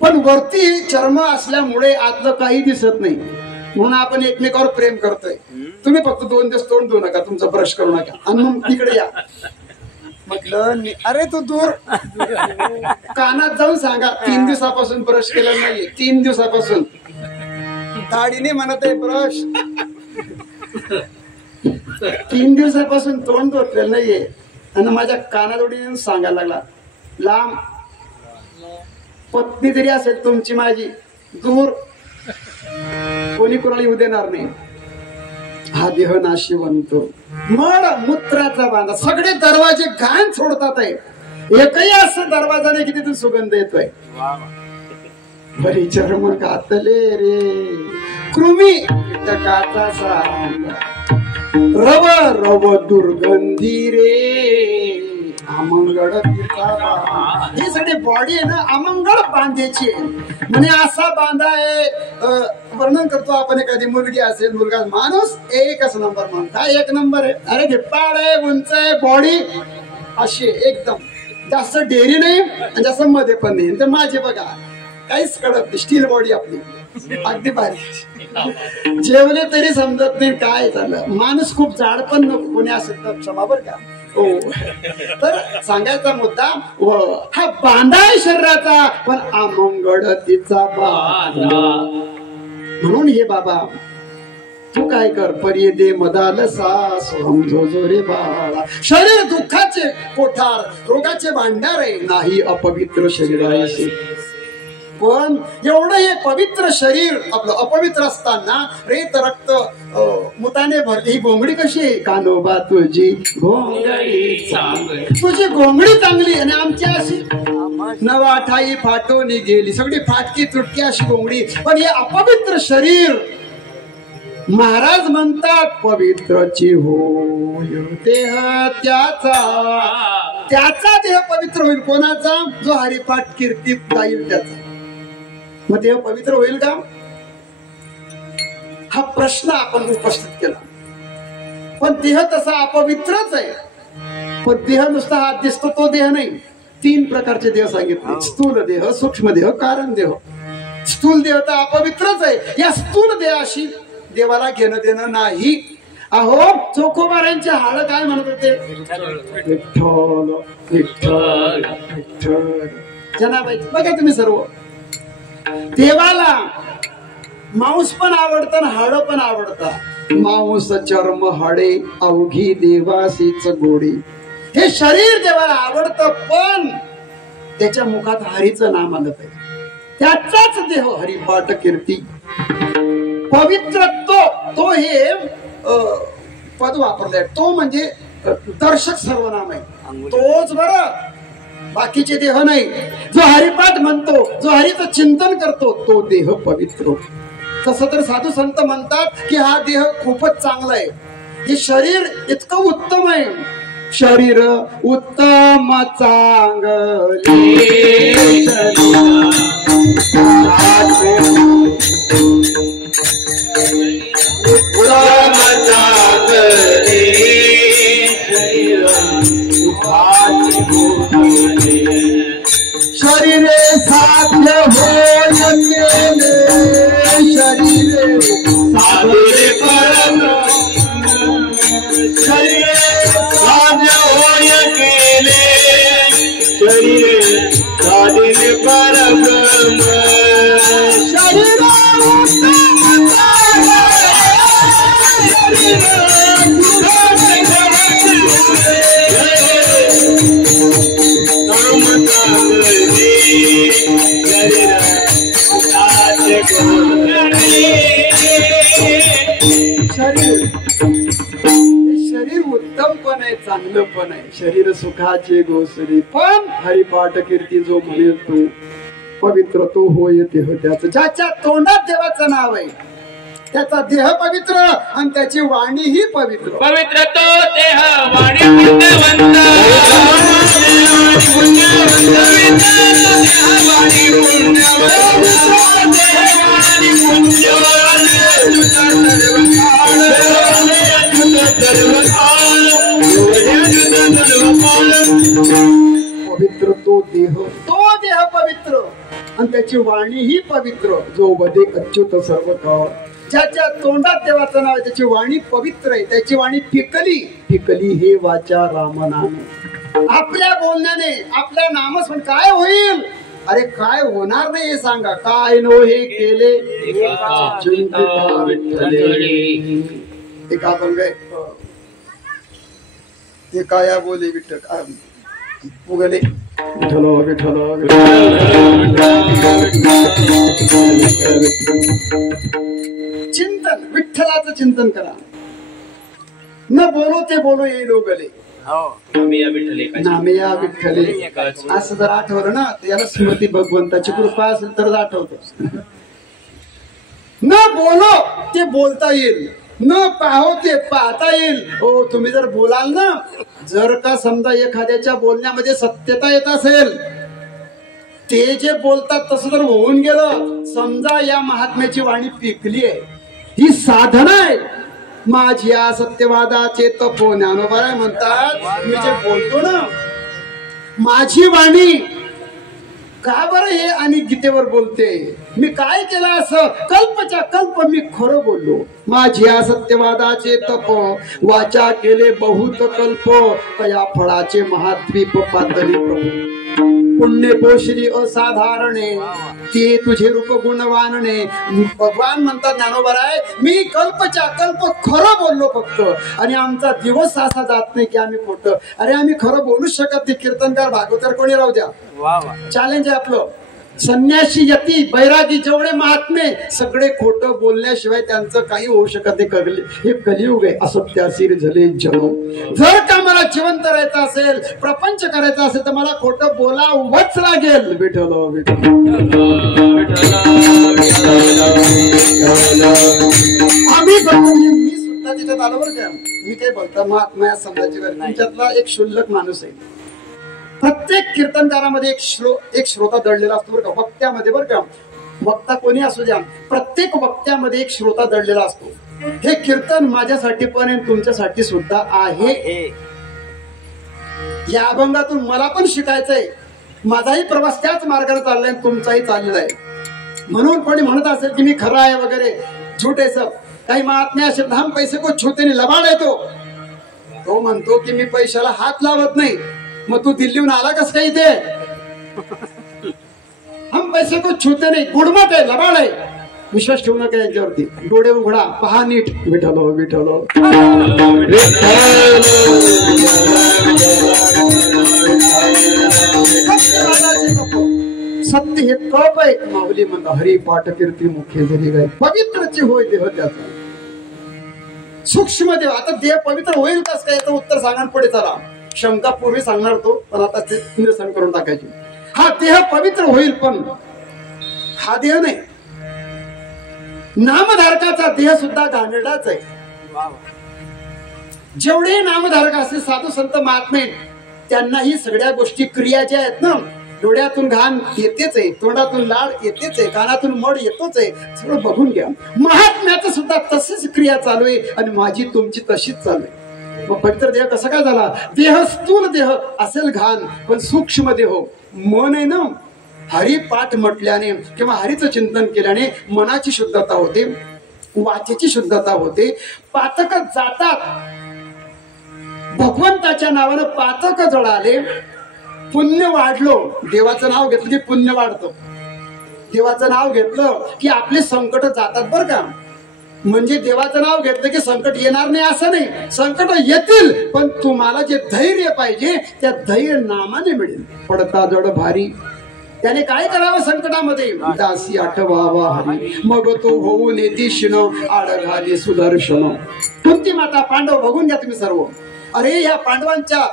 पण वरती चर्म असल्यामुळे आतलं काही दिसत नाही, म्हणून आपण एकमेकावर प्रेम करतोय. तुम्ही फक्त 2 दिवस तोंड धुऊ नका, तुमचा ब्रश करू नका आणि मग तिकडे या. म्हटलं अरे तू दूर कानात जाऊन सांगा 3 दिवसापासून ब्रश केलं नाहीये, 3 दिवसापासून. ताडीने म्हणत आहे ब्रश, 3 दिवसापासून तोंड धुतलेलं नाहीये. आणि माझ्या कानाजोडीने सांगायला लागला, लांब पत्नी जरी असेल तुमची माझी, दूर कोणी कोणाला येऊ देणार नाही. हा देह नाशिवंत मळ मूत्राचा बांधा. सगळे दरवाजे घाण सोडतात आहे, एकही असं दरवाजा नाही की तिथून सुगंध येतोय. बरी चर्म घातले रे कृमी कीटकाचा सांगा, रव रव दुर्गंधी रे अमंगळ. ही सगळी बॉडी आहे ना अमंगळ बांधायची आहे. म्हणे असा बांधा आहे. वर्णन करतो आपण, एखादी मुलगी असेल, मुलगा, माणूस एकच नंबर. म्हणून काय 1 नंबर आहे. अरे धिप्पाड आहे, उंच आहे, बॉडी अशी एकदम, जास्त डेअरी नाही आणि जास्त मध्ये पण नाही. तर माझे बघा काहीच कळत नाही, स्टील बॉडी आपली अगदी बारीक. जेवले तरी समजत नाही काय झालं. माणूस खूप जाड पण नको कोणी असेल तर क्षमा बरं का. हो, तर सांगायचा मुद्दा हा बांधा आहे शरीराचा, पण अमंगळ तिचा बांधा. म्हणून हे बाबा तू काय कर, पर्ये दे मदाल सास समजो रे बाळा. शरीर दुःखाचे कोठार, रोगाचे भांडार आहे, नाही अपवित्र शरीराशी. पण एवढं हे पवित्र शरीर आपलं अपवित्र असताना रेत रक्त मुताने भरली. ही घोंगडी कशी आहे, कानोबा तुझी घोंगडी चांगली, तुझी घोंगडी चांगली आणि आमची अशी नवा ठाई फाटून गेली, सगळी फाटकी तुटकी अशी घोंगडी. पण हे अपवित्र शरीर महाराज म्हणतात पवित्रची होय देह त्याचा देह पवित्र होईल. कोणाचा? जो हरिपाठ कीर्तीत जाईल त्याचा. मग देह पवित्र होईल का, हा प्रश्न आपण उपस्थित केला. पण देह तसा अपवित्रच आहे. पण देह नुसता हात दिसतो तो देह नाही. 3 प्रकारचे देह सांगितले, स्थूल देह, सूक्ष्म देह, कारण देह. स्थूल देह तर अपवित्रच आहे. या स्थूल देहाशी देवाला घेणं देणं नाही. अहो चोखोबारांचे हाड काय म्हणत होते, विठ्ठल विठ्ठल विठ्ठल. जनाबाई बघा तुम्ही सर्व, देवाला मांस पण आवडतं हाड पण आवडतं. मांस चर्म हाडे अवघी देवासीच गोडी. हे शरीर देवाला आवडतं, पण त्याच्या मुखात हरीचं नाम आलं पाहिजे. त्याचाच देह हरिपाठ कीर्ती पवित्र तो हे पद वापरलंय. तो म्हणजे दर्शक सर्वनाम आहे, तोच बरं, बाकीचे देह नाही. जो हरिपाठ म्हणतो, जो हरीचं चिंतन करतो, तो देह पवित्र. तसं तर साधू संत म्हणतात की हा देह खूपच चांगला आहे, हे शरीर इतकं उत्तम आहे. शरीर उत्तम चांगले चांगलं पण आहे, शरीर सुखाचे गोसरी, पण हरिपाठ कीर्ती जो म्हणेल तो पवित्र तो होय देह त्याचं. ज्याच्या तोंडात देवाचं नाव आहे त्याचा देह पवित्र आणि त्याची वाणी ही पवित्र. पवित्र तो देह वाणी पुण्यवंत, पवित्र तो देह पवित्र आणि त्याची वाणी ही पवित्र. जो वदे अच्युत सर्व काळ. ज्याच्या तोंडात देवाचं नाव आहे त्याची वाणी पवित्र आहे, त्याची वाणी फिकली हे वाचा रामनाम. आपल्या बोलण्याने आपल्या नामस्मरण काय होईल? अरे काय होणार नाही हे सांगा. काय नो हे केले एक आपण काय ते काया बोले विठ्ठल उगले विठ्ठल विठ्ठल. चिंतन विठ्ठलाचं चिंतन करा. न बोलो ते बोलो ये लोगले नामे या विठ्ठले. असं जर आठवलं ना याला स्मृती भगवंताची कृपा असेल तर आठवत. न बोलो ते बोलता येईल, न पाहो ते पाहता येईल. हो तुम्ही जर बोलाल ना, जर का समजा एखाद्याच्या बोलण्यामध्ये सत्यता येत असेल, ते जे बोलतात तसं जर होऊन गेलं, समजा या महात्म्याची वाणी पिकली आहे, ही साधना आहे. माझ्या सत्यवादाचे तपो ज्ञानोबा म्हणतात, मी जे बोलतो ना माझी वाणी का बरं हे आणि गीतेवर बोलते, मी काय केलं असं? कल्पच्या कल्प मी खरं बोललो. माझ्या सत्यवादाचे तप वाचा केले बहुत कल्प, कया फळाचे महाद्वीप पातळी प्रभू. पुण्य पोषली असाधारणे ते तुझे रूप गुणवानने. भगवान म्हणतात ज्ञानोबराय, मी कल्पच्या कल्प खरं बोललो फक्त, आणि आमचा दिवस असा जात नाही की आम्ही खोटं. अरे आम्ही खरं बोलूच शकत नाही. कीर्तनकार भागवतर कोणी राहू द्या, चॅलेंज आहे आपलं. संन्यासी यती बैरागी जेवढे महात्मे सगळे खोटं बोलण्याशिवाय त्यांचं काही होऊ शकत नाही. हे कलियुग आहे. असत्यासीर झाले जनो. जर का मला जिवंत राहायचं असेल, प्रपंच करायचा असेल, तर मला खोटं बोलावंच लागेल. विठ्ठल विठ्ठल. आम्ही मी सुद्धा त्याच्यात आलो बरं का. मी काय बोलतो महात्मा समजायची गरज. तुमच्यातला एक क्षुल्लक माणूस आहे. प्रत्येक कीर्तनकारामध्ये एक श्रोता दडलेला असतो बरं का. वक्त्यामध्ये बरं का, वक्ता कोणी असू द्या, प्रत्येक वक्त्यामध्ये एक श्रोता दडलेला असतो. हे कीर्तन माझ्यासाठी पण आणि तुमच्यासाठी सुद्धा आहे. या अभंगातून मला पण शिकायचंय. माझाही प्रवास त्याच मार्गाने चाललाय, तुमचाही चाललेला आहे. म्हणून कोणी म्हणत असेल की मी खरा आहे वगैरे, झूठ आहे सब. काही महात्म्य असेल, हम पैसे को छूते नाही, लबाड आहे तो म्हणतो की मी पैशाला हात लावत नाही. मग तू दिल्लीहून आला कस काय इथे? हम पैसे को छूते नाही, गुडमट आहे, लबाड आहे. विश्वास ठेवू नका यांच्यावरती. डोळे उघडा, पहा नीट. विठ्ठल विठ्ठल. सत्य हे तप आहे. माऊली म्हणता हरी पाठ कीर्ती मुख्य जरी गाय. पवित्रची होय देह त्याचा. सूक्ष्म देव. आता देह पवित्र होईल कस काय याचं उत्तर सांगा पुढे. चला, शंका पूर्वी सांगणार होतो पण आता ते निरसन करून टाकायची. हा देह पवित्र होईल, पण हा देह नाही. नामधारकाचा देह सुद्धा घाणेरडाच आहे. जेवढे नामधारक असते साधू संत महात्मे, त्यांना ही सगळ्या गोष्टी क्रिया ज्या आहेत ना, डोळ्यातून घाण येतेच आहे, तोंडातून लाड येतेच आहे, कानातून मड येतोच आहे. सगळं बघून घ्या. महात्म्याचं सुद्धा तशीच क्रिया चालू आहे आणि माझी तुमची तशीच चालू आहे. मग पवित्र देह कसा काय झाला? देह स्थूल देह असेल घाण, पण सूक्ष्म देह मन आहे ना. हरिपाठ म्हटल्याने किंवा हरीचं चिंतन केल्याने मनाची शुद्धता होते, वाचेची शुद्धता होते. पातक जातात. भगवंताच्या नावानं पातक जळाले, पुण्य वाढलो. देवाचं नाव घेतलं की पुण्य वाढतं. देवाचं नाव घेतलं की आपले संकट जातात बरं का. म्हणजे देवाचं नाव घेतलं की संकट येणार नाही असं नाही. संकट येतील, पण तुम्हाला जे धैर्य पाहिजे त्या धैर्य नामाने मिळेल. पडता जड भारी, त्याने काय करावं संकटामध्ये? दासी आठवावा हरी, मग तो होऊन येते शिण आड घाले सुदर्शन. कुंती माता, पांडव बघून घ्या तुम्ही सर्व. अरे या पांडवांच्या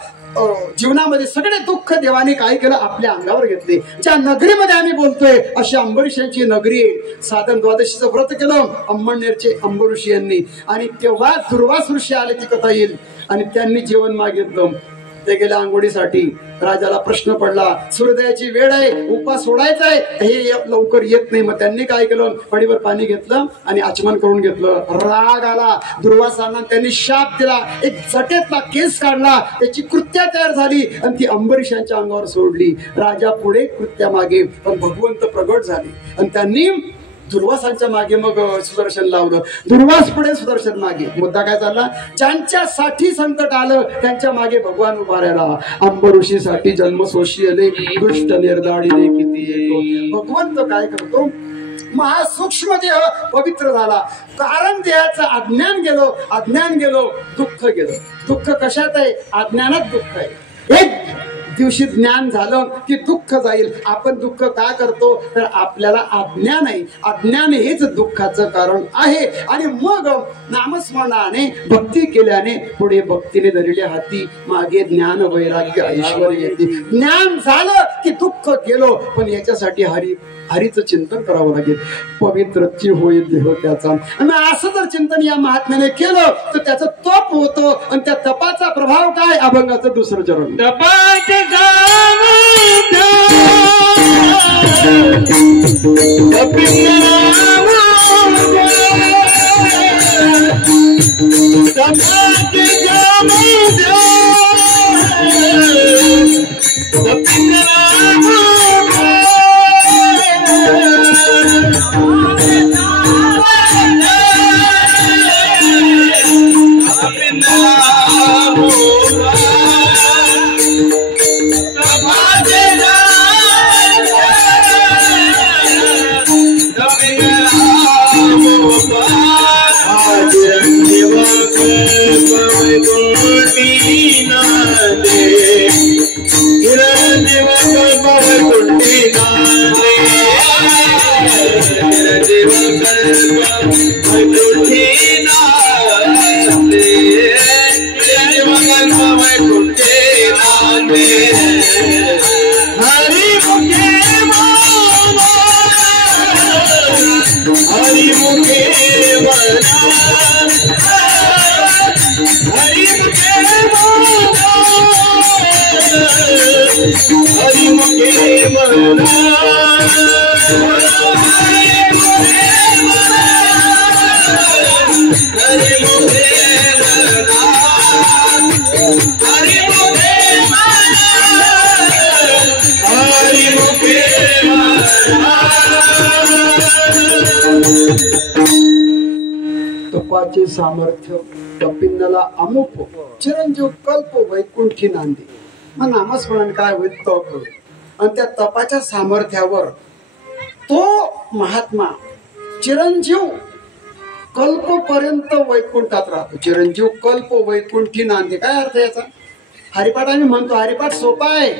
जीवनामध्ये सगळे दुःख देवाने काय केलं, आपल्या अंगावर घेतले. ज्या नगरीमध्ये आम्ही बोलतोय अशी अंबरीशांची नगरी आहे. साधन द्वादशीचं व्रत केलं अंमळनेरचे अंबऋषी यांनी, आणि तेव्हा दुर्वास ऋषी आले, ती कथा येईल. आणि त्यांनी जेवण मागितलं. ते गेले आंघोळीसाठी. राजाला प्रश्न पडला, सूर्योदयाची वेळ आहे, उपास सोडायचा आहे, हे लवकर येत नाही. मग त्यांनी काय केलं, पडीवर पाणी घेतलं आणि आचमन करून घेतलं. राग आला दुर्वासांना, त्यांनी शाप दिला. एक जटेतला केस काढला, त्याची कृत्या तयार झाली आणि ती अंबरीशांच्या अंगावर सोडली. राजा पुढे कृत्या मागे, पण भगवंत प्रगट झाले आणि त्यांनी दुर्वासांच्या मागे मग सुदर्शन लावलं. दुर्वास पुढे सुदर्शन मागे. मुद्दा काय चालला, ज्यांच्यासाठी संकट आलं त्यांच्या मागे भगवान उभा राहिला. अंबऋषीसाठी जन्म सोशी आले, दुष्ट निर्दाळीने किती येतो. भगवंत काय करतो, महासूक्ष्म देह पवित्र झाला. कारण देहाचं अज्ञान गेलो, दुःख गेलं. दुःख कशात आहे, अज्ञानात दुःख आहे. एक दिवशी ज्ञान झालं की दुःख जाईल. आपण दुःख का करतो, तर आपल्याला अज्ञान आहे. अज्ञान हेच दुःखाचं कारण आहे. आणि मग नामस्मरणाने भक्ती केल्याने पुढे भक्तीने धरलेल्या हाती मागे ज्ञान वैराग्य ऐश्वर येते. ज्ञान झालं की दुःख गेलो, पण याच्यासाठी हरीचं चिंतन करावं लागेल. पवित्रची होईल देह त्याचा. आणि असं जर चिंतन या महात्म्याने केलं तर त्याचं तप होतं. आणि त्या तपाचा प्रभाव काय, अभंगाचं दुसरं चरण. तपाचे सामर्थ्य कपिंदला अमुप चिरंजीव कल्प वैकुंठी नांदी. मग नामस्मरण काय होईल, तप होईल. आणि त्या तपाच्या सामर्थ्यावर तो महात्मा चिरंजीव कल्पपर्यंत वैकुंठात राहतो. चिरंजीव कल्प वैकुंठी नांदी. काय अर्थ याचा, हरिपाठ आम्ही म्हणतो, हरिपाठ सोपा आहे,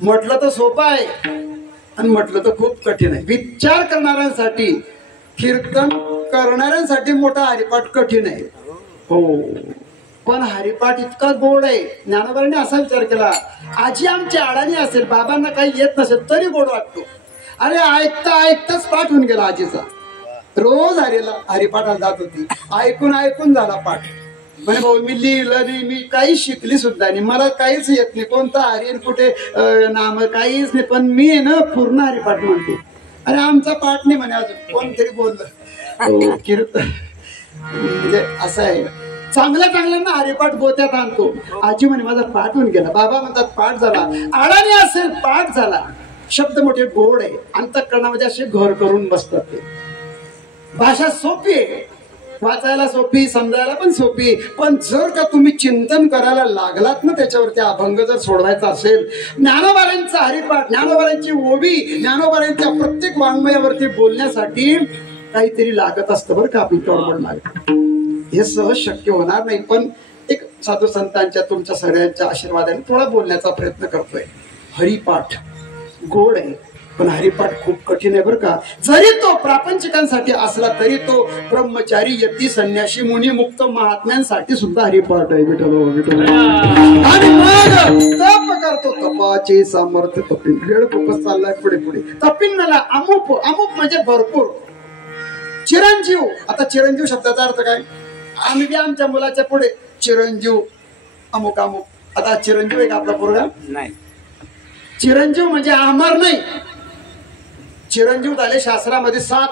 म्हटलं तर सोपा आहे आणि म्हटलं तर खूप कठीण आहे. विचार करणाऱ्यांसाठी, कीर्तन करणाऱ्यांसाठी मोठा हरिपाठ कठीण आहे. हो, पण हरिपाठ इतका गोड आहे. ज्ञानोबांनी असा विचार केला, आजी आमची अडाणी असेल, बाबांना काही येत नसेल तरी गोड वाटतो. अरे ऐकता ऐकताच पाठ होऊन गेला आजीचा. रोज हरिपाठाला जात होती, ऐकून झाला पाठ. म्हणे भाऊ मी लिहिलं नाही, मी काही शिकली सुद्धा नाही, मला काहीच येत नाही, कोणता हरिण कुठे नाम काहीच नाही, पण मी आहे ना पूर्ण हरिपाठ म्हणते. अरे आमचा पाठ नाही म्हणे अजून, कोणतरी बोललं. कीर्तन म्हणजे असं आहे, चांगल्या हरिपाठ गोत्यात आणतो. आजी म्हणे माझा पाठ होऊन गेला, बाबा म्हणतात पाठ झाला, अडाणी असेल पाठ झाला. शब्द मोठे गोड आहे, अंतःकरणामध्ये असे घर करून बसतात. ते भाषा सोपी आहे, वाचायला सोपी, समजायला पण सोपी. पण जर का तुम्ही चिंतन करायला लागलात ना त्याच्यावरती, अभंग जर सोडवायचा असेल, ज्ञानोबांचा हरिपाठ, ज्ञानोबांची ओवी, ज्ञानोबांच्या प्रत्येक वाङ्मयावरती बोलण्यासाठी काहीतरी लागत असतं बरं का. आपली टॉर्बड लागत, हे सहज शक्य होणार नाही. पण एक साधू संतांच्या, तुमच्या सगळ्यांच्या आशीर्वादाने थोडा बोलण्याचा प्रयत्न करतोय. हरिपाठ गोड आहे, पण हरिपाठ खूप कठीण आहे बरं का. जरी तो प्रापंचिकांसाठी असला तरी तो ब्रह्मचारी यती संन्यासी मुनी मुक्त महात्म्यांसाठी सुद्धा हरिपाठ आहे. विठ्ठल आणि मग तप करतो. तपाचे सामर्थ्य तपिन. वेळ खूपच चाललाय पुढे पुढे. तपिन मला अमुप. अमुप म्हणजे भरपूर. चिरंजीव. आता चिरंजीव शब्दाचा अर्थ काय? आम्ही आमच्या मुलाच्या पुढे चिरंजीव अमुक अमुक. आता चिरंजीव आहे का आपला पोरगा? नाही. चिरंजीव म्हणजे अमर नाही. चिरंजीव झाले शास्त्रामध्ये 7.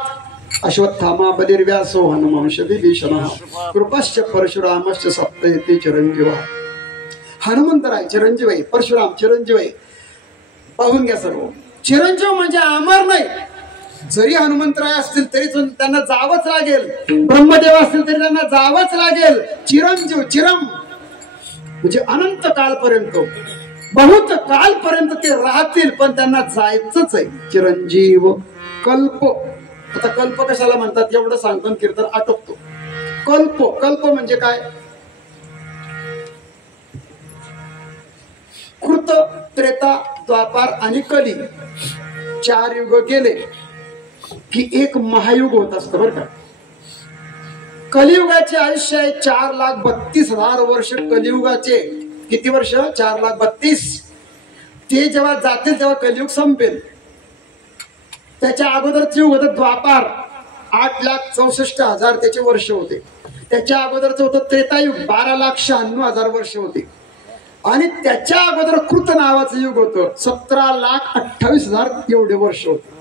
अश्वत्थामा बलिर्व्यासो हनुमांश विभीषण कृपश्च परशुरामश्च सप्तयते चिरंजीव. हनुमंत आहे चिरंजीव आहे. परशुराम चिरंजीव आहे. पाहून घ्या सर्व. चिरंजीव म्हणजे अमर नाही. जरी हनुमंतराय असतील तरी त्यांना जावंच लागेल. ब्रह्मदेव असतील तरी त्यांना जावंच लागेल. चिरंजीव. चिरम म्हणजे अनंत काळपर्यंत, बहुत कालपर्यंत ते राहतील, पण त्यांना जायचंच आहे. चिरंजीव. कल्प. आता कल्प कशाला म्हणतात एवढं सांगतो कीर्तन आटोपतो. कल्प. कल्प म्हणजे काय? कृत, त्रेता, द्वापार आणि कली 4 युग गेले की एक महायुग होत असतं बरं का. कलियुगाचे आयुष्य आहे 4,32,000 वर्ष. कलियुगाचे किती वर्ष? 4,32,000. ते जेव्हा जातील तेव्हा कलियुग संपेल. त्याच्या अगोदरचे युग होतं द्वापार. 8,64,000 त्याचे वर्ष होते. त्याच्या अगोदरचं होतं त्रेतायुग. 12,96,000 वर्ष होते. आणि त्याच्या अगोदर कृत नावाचं युग होतं. 17,28,000 एवढे वर्ष होते.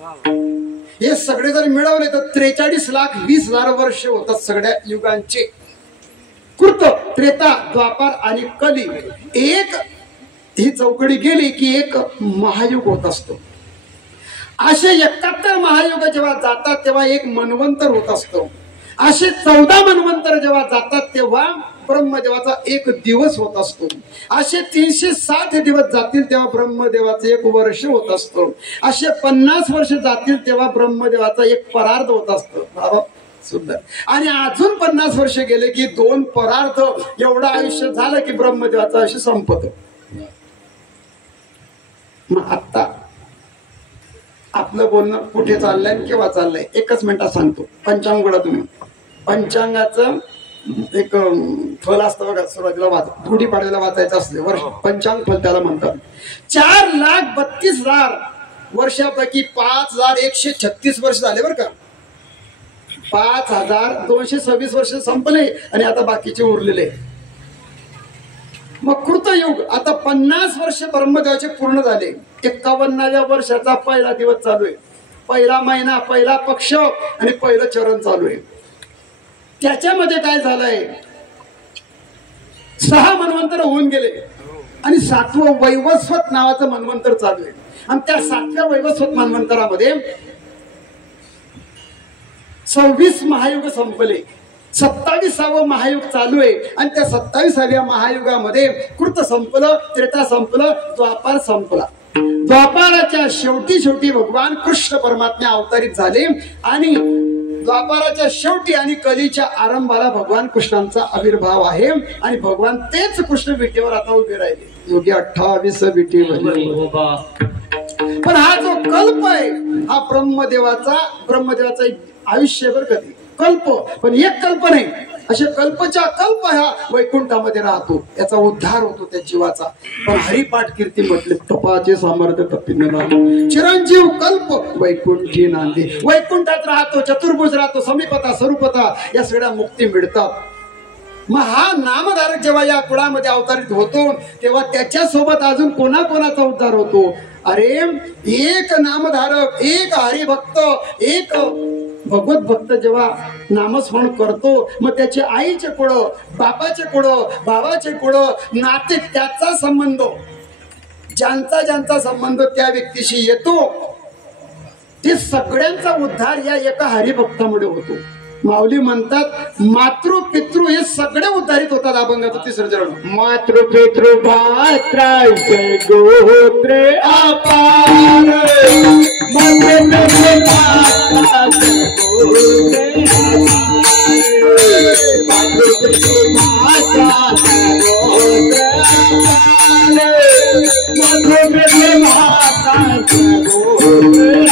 हे सगळे जर मिळवले तर 43,20,000 वर्ष होतात सगळ्या युगांचे. कृत, त्रेता, द्वापार आणि कली एक ही चौकडी गेली की एक महायुग होत असतो. असे 71 महायुग जेव्हा जातात तेव्हा एक मनवंतर होत असतो. असे 14 मनवंतर जेव्हा जातात तेव्हा ब्रह्मदेवाचा एक दिवस होत असतो. असे 360 दिवस जातील तेव्हा ब्रह्मदेवाचं एक वर्ष होत असतो. असे 50 वर्ष जातील तेव्हा ब्रह्मदेवाचा एक परार्ध होत असतो. सुंदर. आणि अजून 50 वर्ष गेले की 2 परार्ध एवढं आयुष्य झालं की ब्रह्मदेवाचं आयुष्य संपत. मग आता आपलं बोलणं कुठे चाललंय केव्हा चाललंय एकच मिनिटात सांगतो. पंचांग गोळा तुम्ही. पंचांगाचं एक फल असतं बघा. सुरुवातीला गुढीपाडव्याला वाचायचं असते वर्ष. पंचांग फल त्याला म्हणतात. 4,32,000 वर्षापैकी 5,136 वर्ष झाले बरं का. 5,226 वर्ष संपले आणि आता बाकीचे उरलेले. मग कृतयुग. आता 50 वर्ष ब्रह्मदेवाचे पूर्ण झाले. 51व्या वर्षाचा पहिला दिवस चालू आहे. पहिला महिना, पहिला पक्ष आणि पहिलं चरण चालू आहे. त्याच्यामध्ये काय झालंय? 6 मनवंतर होऊन गेले आणि 7वं वैवस्वत नावाचं मनवंतर चालू आहे. आणि त्या 7व्या वैवस्वत मनवंतरामध्ये 26 महायुग संपले. 27वावं महायुग चालू आहे आणि त्या 27व्या महायुगामध्ये कृत संपलं, त्रेता संपलं, द्वापार संपला. द्वापाराच्या शेवटी भगवान कृष्ण परमात्मा अवतरित झाले आणि द्वापाराच्या शेवटी आणि कलीच्या आरंभाला भगवान कृष्णांचा आविर्भाव आहे. आणि भगवान तेच कृष्ण विटेवर आता उभे राहिले. योगी 28 विटेवर. पण हा जो कल्प आहे हा ब्रह्मदेवाचा आयुष्यभर कधी कल्प. पण एक कल्प नाही, असे कल्पच्या कल्प ह्या वैकुंठामध्ये राहतो. याचा उद्धार होतो त्या जीवाचा. पण हरिपाठ कीर्ती म्हटले तपाचे सामर्थ्य तपिन. चिरंजीव कल्प वैकुंठी नांदी. वैकुंठात राहतो, चतुर्भुज राहतो, समीपता स्वरूपता या सगळ्या मुक्ती मिळतात. मग हा नामधारक जेव्हा या कुळामध्ये अवतरित होतो तेव्हा त्याच्या सोबत अजून कोणाकोणाचा उद्धार होतो? अरे एक नामधारक, एक हरिभक्त, एक भगवत भक्त जेव्हा नामस्मरण करतो मग त्याचे आईचे कुळ, बापाचे कुळ, भावाचे कुळ, नाते, त्याचा संबंध, ज्यांचा संबंध त्या व्यक्तीशी येतो ते सगळ्यांचा उद्धार या एका हरिभक्तामुळे होतो. माऊली म्हणतात मातृ पितृ हे सगळे उद्धारित होतात. अभंगाचं 3रं चरण. मातृ पितृ भात्रांचे गोत्र अपार, मातृ पितृ भात्रांचे गोत्र अपार, मातृ पितृ भात्रांचे गोत्र अपार, मातृ पितृ भात्रांचे गोत्र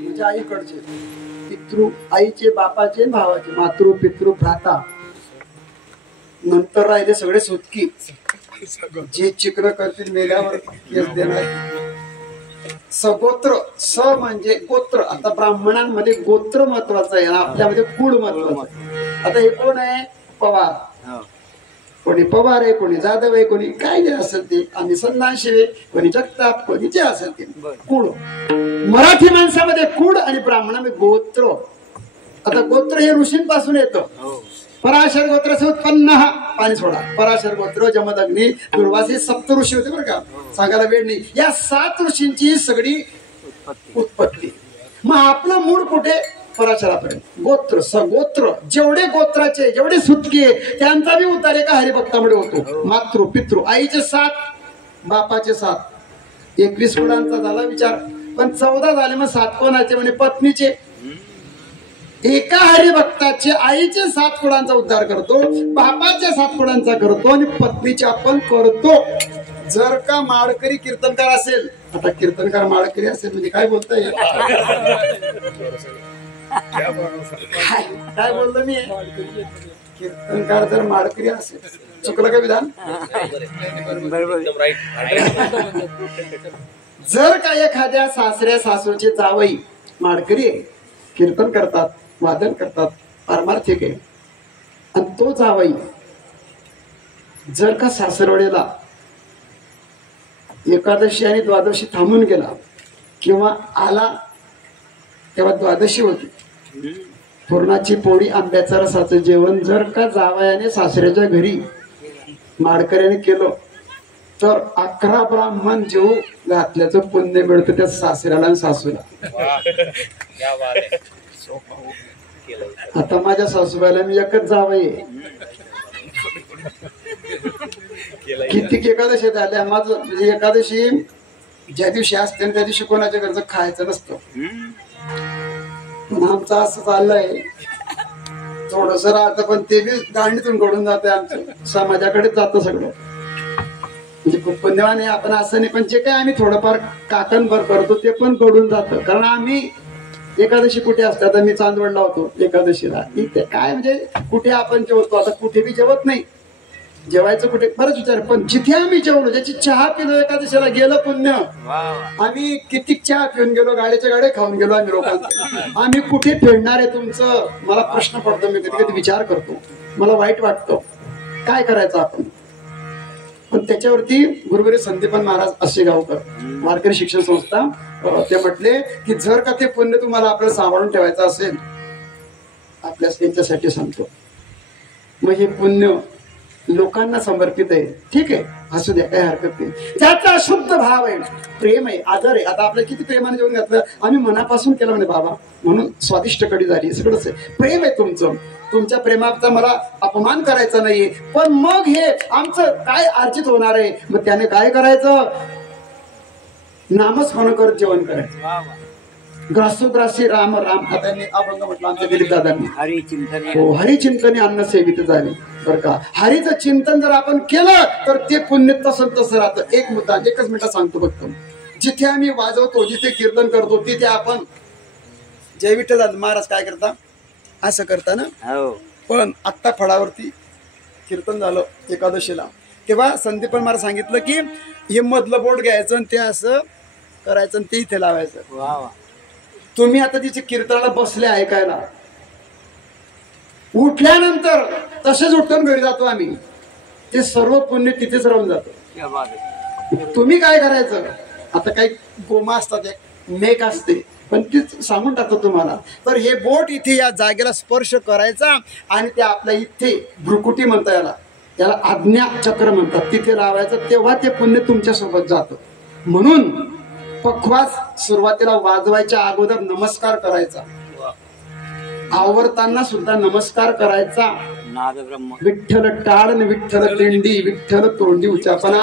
म्हणजे आईकडचे पितृ, आईचे, बापाचे, भावाचे, मातृ, पितृ, भ्राता. नंतर राहिले सगळे सुटकी, जे चिक्र करतील मेल्यावर केस देणार. सगोत्र, स म्हणजे गोत्र. आता ब्राह्मणांमध्ये गोत्र महत्वाचं आहे, आपल्यामध्ये कुळ महत्वाचं आहे. आता हे कोण आहे? पवार. कोणी पवार आहे, कोणी जाधव आहे, कोणी काय जे असेल ते, आम्ही संन्याशी, कोणी जगताप, कोणी जे असेल ते. कुळ. मराठी माणसामध्ये कुळ आणि ब्राह्मणामध्ये गोत्र. आता गोत्र हे ऋषींपासून येतं. पराशर गोत्राचे उत्पन्न, पाणी सोडा. पराशर गोत्र, जमदग्नी, दुर्वासी, सप्त ऋषी होते बरं का, सांगायला वेळ नाही. या 7 ऋषींची सगळी उत्पत्ती. मग आपलं मूळ कुठे? पराशरापर्यंत. गोत्र, सगोत्र, जेवढे गोत्राचे, जेवढे सुटके, त्यांचा बी उतार एका हरिभक्तामध्ये होतो. मातृ, पितृ, आईचे 7, बापाचे 7, 21 कुळांचा झाला विचार. पण 14 झाले, मग 7 कोणाचे? म्हणे पत्नीचे. एका हरिभक्ताचे आईचे 7 कुळांचा उद्धार करतो, बापाच्या 7 कुळांचा करतो आणि पत्नीचे आपण करतो. जर का माळकरी कीर्तनकार असेल, आता कीर्तनकार माळकरी असेल म्हणजे काय बोलता येईल? काय बोललो मी? कीर्तनकार जर माळकरी असेल, चुकलं का विधान? जर का एखाद्या सासऱ्या सासूचे जावई माळकरी आहे, कीर्तन करतात, वादन करतात, पारमार्थिक आहे, आणि तो जावई जर का सासरवडीला एकादशी आणि द्वादशी थांबून गेला किंवा आला तेव्हा द्वादशी होती, पुरणाची पोळी, आंब्याचा रसाचं जेवण जर का जावयाने सासऱ्याच्या घरी माळकऱ्याने केलं तर 11 ब्राह्मण जेव घातल्याचं पुण्य मिळतं त्या सासऱ्याला आणि सासूला. आता माझ्या सासूबाईला मी एकच जावई, किती एकादशी झाल्या. माझं म्हणजे एकादशी ज्या दिवशी असते त्या दिवशी कोणाच्या घरचं खायचं नसतं. पण आमचं असं चाललंय, थोडस राहतं पण ते बी गांडीतून घडून जाते. आमचं समाजाकडेच जातं सगळं. म्हणजे खूप पुण्यवान आहे आपण असं नाही, पण जे काय आम्ही थोडंफार काकणभर करतो ते पण घडून जातं. कारण आम्ही एकादशी कुठे असते, आता मी चांदवडला होतो एकादशीला, इथे काय म्हणजे कुठे आपण जेवतो, आता कुठे बी जेवत नाही. जेवायचं कुठे बरंच विचार, पण जिथे आम्ही जेवलो, ज्याची चहा पिलो एकादशीला गेलं पुण्य. आम्ही किती चहा पिऊन गेलो, गाड्याच्या गाड्या खाऊन गेलो आम्ही लोकांचे. आम्ही कुठे फेडणार आहे तुमचं? मला प्रश्न पडतो, मी कधी कधी विचार करतो, मला वाईट वाटतं, काय करायचं आपण. पण त्याच्यावरती गुरुवारी संदीपन महाराज असेगावकर, वारकरी शिक्षण संस्था, ते म्हटले की जर का ते पुण्य तुम्हाला आपल्याला सांभाळून ठेवायचं असेल, आपल्या त्यांच्यासाठी सांगतो, मग हे पुण्य लोकांना समर्पित आहे. ठीक आहे, असू द्या, काही हरकत नाही. त्याचा शुद्ध भाव आहे, प्रेम आहे, आदर आहे. आता आपल्या किती प्रेमाने जेवण घातलं, आम्ही मनापासून केलं म्हणे बाबा, म्हणून स्वादिष्ट कडी झाली, सगळंच आहे. प्रेम आहे तुमचं, तुमच्या प्रेमाचा मला अपमान करायचा नाहीये. पण मग हे आमचं काय अर्जित होणार आहे? मग त्याने काय करायचं? नामस्मरण करत जेवण करायचं. ग्रासोग्रासी राम राम, आता त्यांनी अभंग म्हटलं आमच्या दिलीप दादांनी, हो, हरिचिंतने अन्न सेवित झाले. बरं का, हरीचं चिंतन जर आपण केलं तर ते पुण्य तसं तसं राहतं. एक मुद्दा एकच मिनिटात सांगतो फक्त. जिथे आम्ही वाजवतो, जिथे कीर्तन करतो, तिथे आपण जय विठ्ठल महाराज काय करता, असं करता ना. पण आत्ता फळावरती कीर्तन झालं एकादशीला, तेव्हा संदीपन मला सांगितलं की हे मधलं बोट घ्यायचं आणि ते असं करायचं आणि ते इथे लावायचं. तुम्ही आता तिचे कीर्तनाला बसले ऐकायला, उठल्यानंतर तसेच उठून घरी जातो आम्ही, ते सर्व पुण्य तिथेच राहून जातो. तुम्ही काय करायचं, आता काही गोमा असतात, एक मेक असते, पण ती सांगून टाकतो तुम्हाला. तर हे बोट इथे या जागेला स्पर्श करायचा आणि ते आपल्या इथे भ्रुकुटी म्हणता, याला आज्ञा चक्र म्हणतात, तिथे लावायचं, तेव्हा ते पुण्य तुमच्या सोबत जातं. म्हणून पखवाज सुरुवातीला वाजवायच्या अगोदर नमस्कार करायचा, आवरताना सुद्धा नमस्कार करायचा. विठ्ठल टाळ न विठ्ठल दिंडी, विठ्ठल तोंडी उच्चा. पण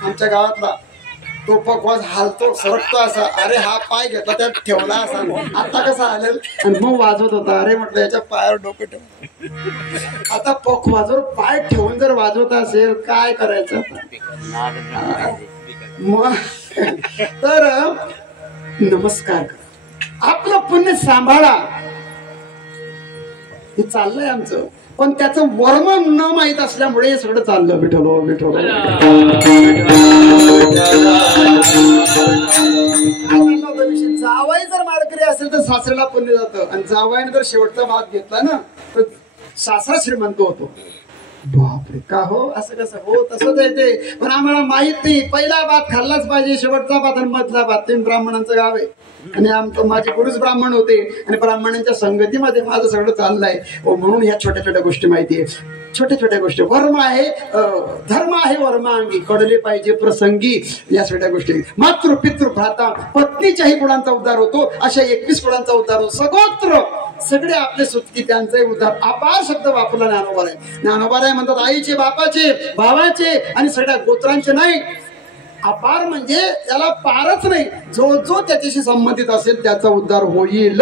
आमच्या गावातला तो पखवाज हालतो, सरकतो असा, अरे हा पाय घेतला त्यात ठेवला असा, आता कसा आलेल, आणि मग वाजवत होता. अरे म्हटलं याच्या पायावर डोकं ठेव. आता पखवाजवर पाय ठेवून जर वाजवत असेल काय करायचं. मग तर नमस्कार करा, आपलं पुण्य सांभाळा. हे चाललंय आमचं, पण त्याचं वर्म न माहित असल्यामुळे हे सगळं चाललं. विठ्ठलो विठ्ठलो. जावाई जर माळकरी असेल तर सासऱ्याला पुण्य जातं, आणि जावाईने जर शेवटचा भाग घेतला ना तर सासरा श्रीमंत होतो. बापरे, का हो असं कसं? हो तसंच आहे ते, पण आम्हाला माहित नाही. पहिला भात खाल्लाच पाहिजे, शेवटचा भात आणि मधला भात. 3 ब्राह्मणांचं गाव आहे आणि आमचं माझे गुरुच ब्राह्मण होते आणि ब्राह्मणांच्या संगतीमध्ये माझं सगळं चाललंय. म्हणून ह्या छोट्या छोट्या गोष्टी माहिती आहे, छोट्या छोट्या गोष्टी. वर्म आहे, धर्म आहे वर्मांगी, कडले पाहिजे प्रसंगी, या छोट्या गोष्टी. मातृ पितृ भ्राता पत्नीच्याही गुणांचा उद्धार होतो, अशा 21 गुणांचा उद्धार होतो. सगोत्र सगळे आपले सुटकी, त्यांचाही उद्धार. अपार शब्द वापरला ज्ञानोबाराय. ज्ञानोबाराय म्हणतात आईचे, बापाचे, भावाचे आणि सगळ्या गोत्रांचे नाही. अपार म्हणजे त्याला पारच नाही, जो जो त्याच्याशी संबंधित असेल त्याचा उद्धार होईल.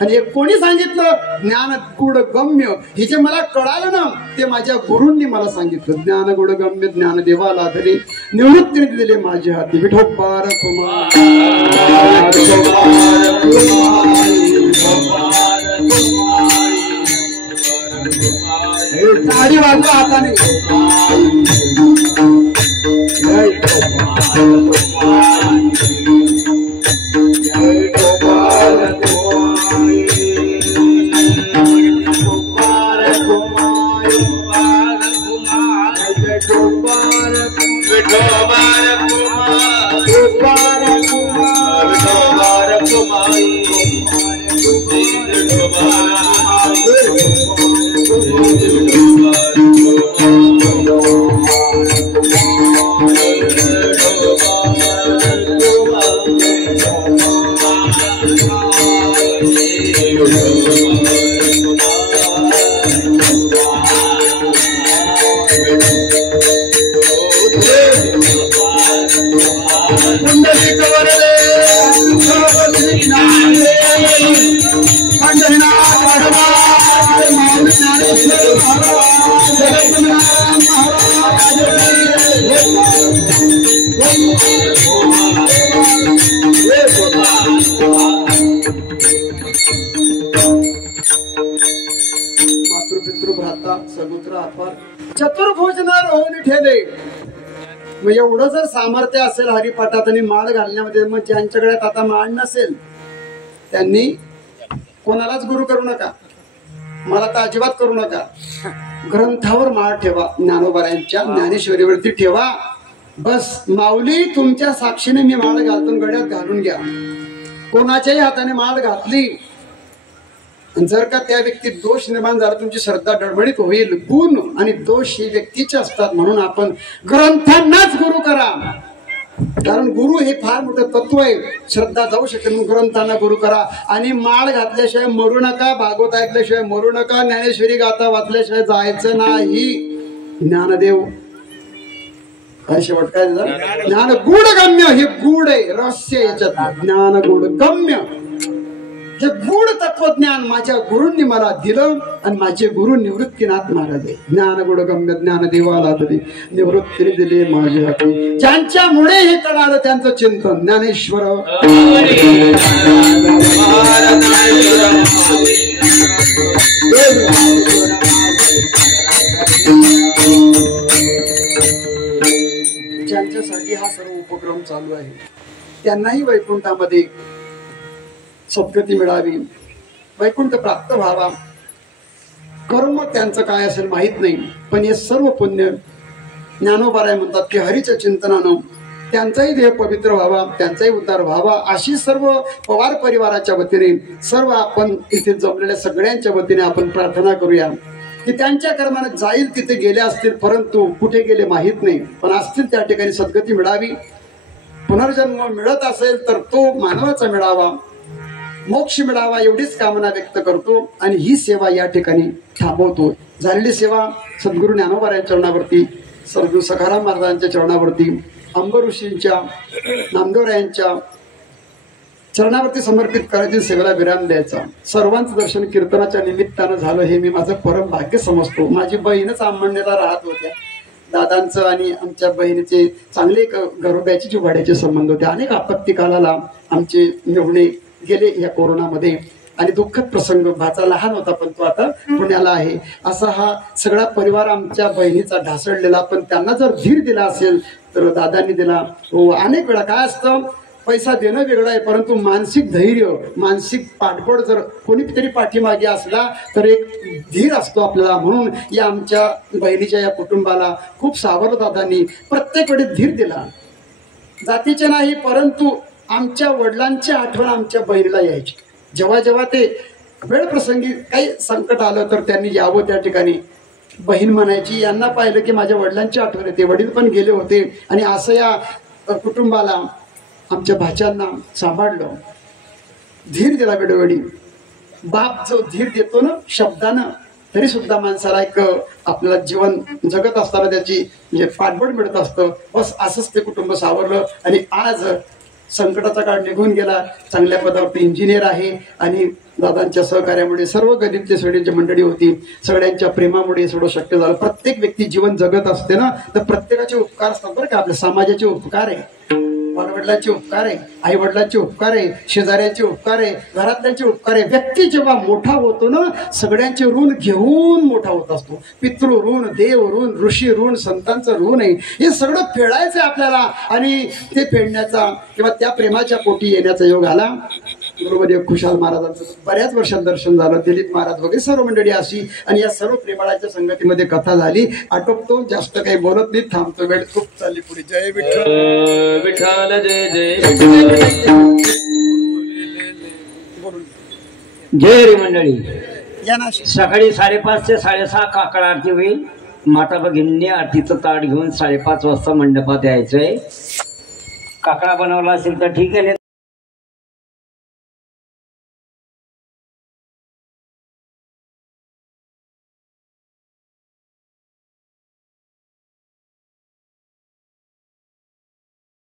आणि कोणी सांगितलं? ज्ञान गुड गम्य. हे जे मला कळालं ना ते माझ्या गुरूंनी मला सांगितलं. ज्ञान गुड गम्य ज्ञान देवाला धरे, निवृत्तीने दिले माझ्या हाती. विठोबार कुमार गाडी वाजवा हाताने. मातृपितृ भ्राता सगोत्र अपार चतुर्भुजनार होऊन ठेले. मग एवढं जर सामर्थ्य असेल हरिपाठात आणि माळ घालण्यामध्ये, मग ज्यांच्याकडे आता माळ नसेल त्यांनी कोणालाच गुरु करू नका, मला तर अजिबात करू नका. ग्रंथावर माळ ठेवा, ज्ञानोबारायांच्या ज्ञानेश्वरीवरती ठेवा. बस माऊली तुमच्या साक्षीने मी माळ घालतो, गड्यात घालून घ्या. कोणाच्याही हाताने माळ घातली जर का त्या व्यक्तीत दोष निर्माण झाला, तुमची श्रद्धा डळमळीत होईल. गुण आणि दोष ही व्यक्तीचे असतात, म्हणून आपण ग्रंथांनाच गुरु करा. कारण गुरु हे फार मोठं तत्व आहे. श्रद्धा जाऊ शकते म्हणून ग्रंथांना गुरु करा. आणि माळ घातल्याशिवाय मरू नका, भागवत ऐकल्याशिवाय मरू नका, ज्ञानेश्वरी गाथा वाचल्याशिवाय जायचं नाही. ज्ञानदेव काय शेवट काय झालं? ज्ञान गुड गम्य. हे गुड आहे, रहस्य याच्यात. ज्ञान गुड गम्य हे गूढ तत्वज्ञान माझ्या गुरूंनी मला दिलं आणि माझे गुरु निवृत्तीनाथ महाराज आहे. ज्ञान गुड गम्य ज्ञान देवाला तरी निवृत्तीने दिले माझ्या हाती. ज्यांच्यामुळे हे कळालं त्यांचं चिंतन ज्ञानेश्वर. चालू आहे. त्यांनाही वैकुंठामध्ये सद्गती मिळावी, वैकुंठ प्राप्त व्हावा. कर्म त्यांचं काय असेल माहित नाही, पण हे सर्व पुण्य ज्ञानोबाराय म्हणतात की हरीच्या चिंतनानं त्यांचाही देह पवित्र व्हावा, त्यांचाही उद्धार व्हावा, अशी सर्व पवार परिवाराच्या वतीने सर्व आपण इथे जमलेल्या सगळ्यांच्या वतीने आपण प्रार्थना करूया की त्यांच्या कर्माने जाईल तिथे गेले असतील, परंतु कुठे गेले माहीत नाही, पण असतील त्या ठिकाणी सद्गती मिळावी. पुनर्जन्म मिळत असेल तर तो मानवाचा मिळावा, मोक्ष मिळावा एवढीच कामना व्यक्त करतो आणि ही सेवा या ठिकाणी थांबवतो. झालेली सेवा सद्गुरू ज्ञानोबा यांच्या चरणावरती, सद्गुरू सखाराम महाराजांच्या चरणावरती, अंबऋषींच्या, नामदेवरायांच्या चरणावरती समर्पित करायची, सेवेला विराम द्यायचा. सर्वांचं दर्शन कीर्तनाच्या निमित्तानं झालं हे मी माझं परम भाग्य समजतो. माझी बहीणच आंबणनेला राहत होत्या. दादांचं आणि आमच्या बहिणीचे चांगले घरोब्याचे जिव्हाड्याचे संबंध होते. अनेक आपत्ती काळाला आमचे निवडणे गेले या कोरोनामध्ये आणि दुःखद प्रसंग. भाचा लहान होता पण तो आता पुण्याला आहे. असा हा सगळा परिवार आमच्या बहिणीचा ढासळलेला, पण त्यांना जर धीर दिला असेल तर दादांनी दिला. अनेक वेळा काय असतं, पैसा देणं वेगळं आहे, परंतु मानसिक धैर्य, मानसिक पाठबळ जर कोणीतरी पाठीमागे असला तर एक धीर असतो आपल्याला. म्हणून या आमच्या बहिणीच्या या कुटुंबाला खूप सावरलं दादांनी, प्रत्येक वेळी धीर दिला. जातीचे नाही, परंतु आमच्या वडिलांची आठवण आमच्या बहिणीला यायची. जेव्हा जेव्हा ते वेळ प्रसंगी काही संकट आलं तर त्यांनी यावं त्या ठिकाणी. बहीण म्हणायची, यांना पाहिलं की माझ्या वडिलांची आठवण येते. वडील पण गेले होते आणि असं या कुटुंबाला, आमच्या भाच्यांना सांभाळलं, धीर दिला वेळोवेळी. बाप जो धीर देतो ना शब्दानं, तरी सुद्धा माणसाला एक आपल्याला जीवन जगत असताना त्याची म्हणजे पाठबळ मिळत असतं. बस असंच ते कुटुंब सावरलं आणि आज संकटाचा काळ निघून गेला. चांगल्या पदावरती इंजिनियर आहे आणि दादांच्या सहकार्यामुळे, सर्व गरीबच्या सोडीची मंडळी होती, सगळ्यांच्या प्रेमामुळे सगळं शक्य झालं. प्रत्येक व्यक्ती जीवन जगत असते ना, तर प्रत्येकाचे उपकार असतात बरं का. आपल्या समाजाचे उपकार आहे, वडिलांचे उपकार आहे, आई वडिलांचे उपकार आहे, शेजाऱ्यांचे उपकार आहे, घरातल्यांचे उपकार आहे. व्यक्ती जेव्हा मोठा होतो ना, सगळ्यांचे ऋण घेऊन मोठा होत असतो. पितृ ऋण, देव ऋण, ऋषी ऋण, संतांचं ऋण आहे. हे सगळं फेडायचं आपल्याला आणि ते फेडण्याचा किंवा त्या प्रेमाच्या पोटी येण्याचा योग आला. गुरुदेव खुशाल महाराजांचं बऱ्याच वर्षात दर्शन झालं, दिलीप महाराज वगैरे सर्व मंडळी अशी, आणि या सर्व प्रेमाळाच्या संगतीमध्ये कथा झाली. आटोपतो, जास्त काही बोलत नाही, थांबतो, वेळ खूप चालली पुढे. जय विठ्ठल विठ्ठल जय जय जय रे मंडळी. या ना. सकाळी 5:30 ते 6:30 काकड आरती होईल. माता भगिनींनी आरतीचं ताट घेऊन 5:30 वाजता मंडपात यायचंय. काकडा बनवला असेल तर ठीक आहे.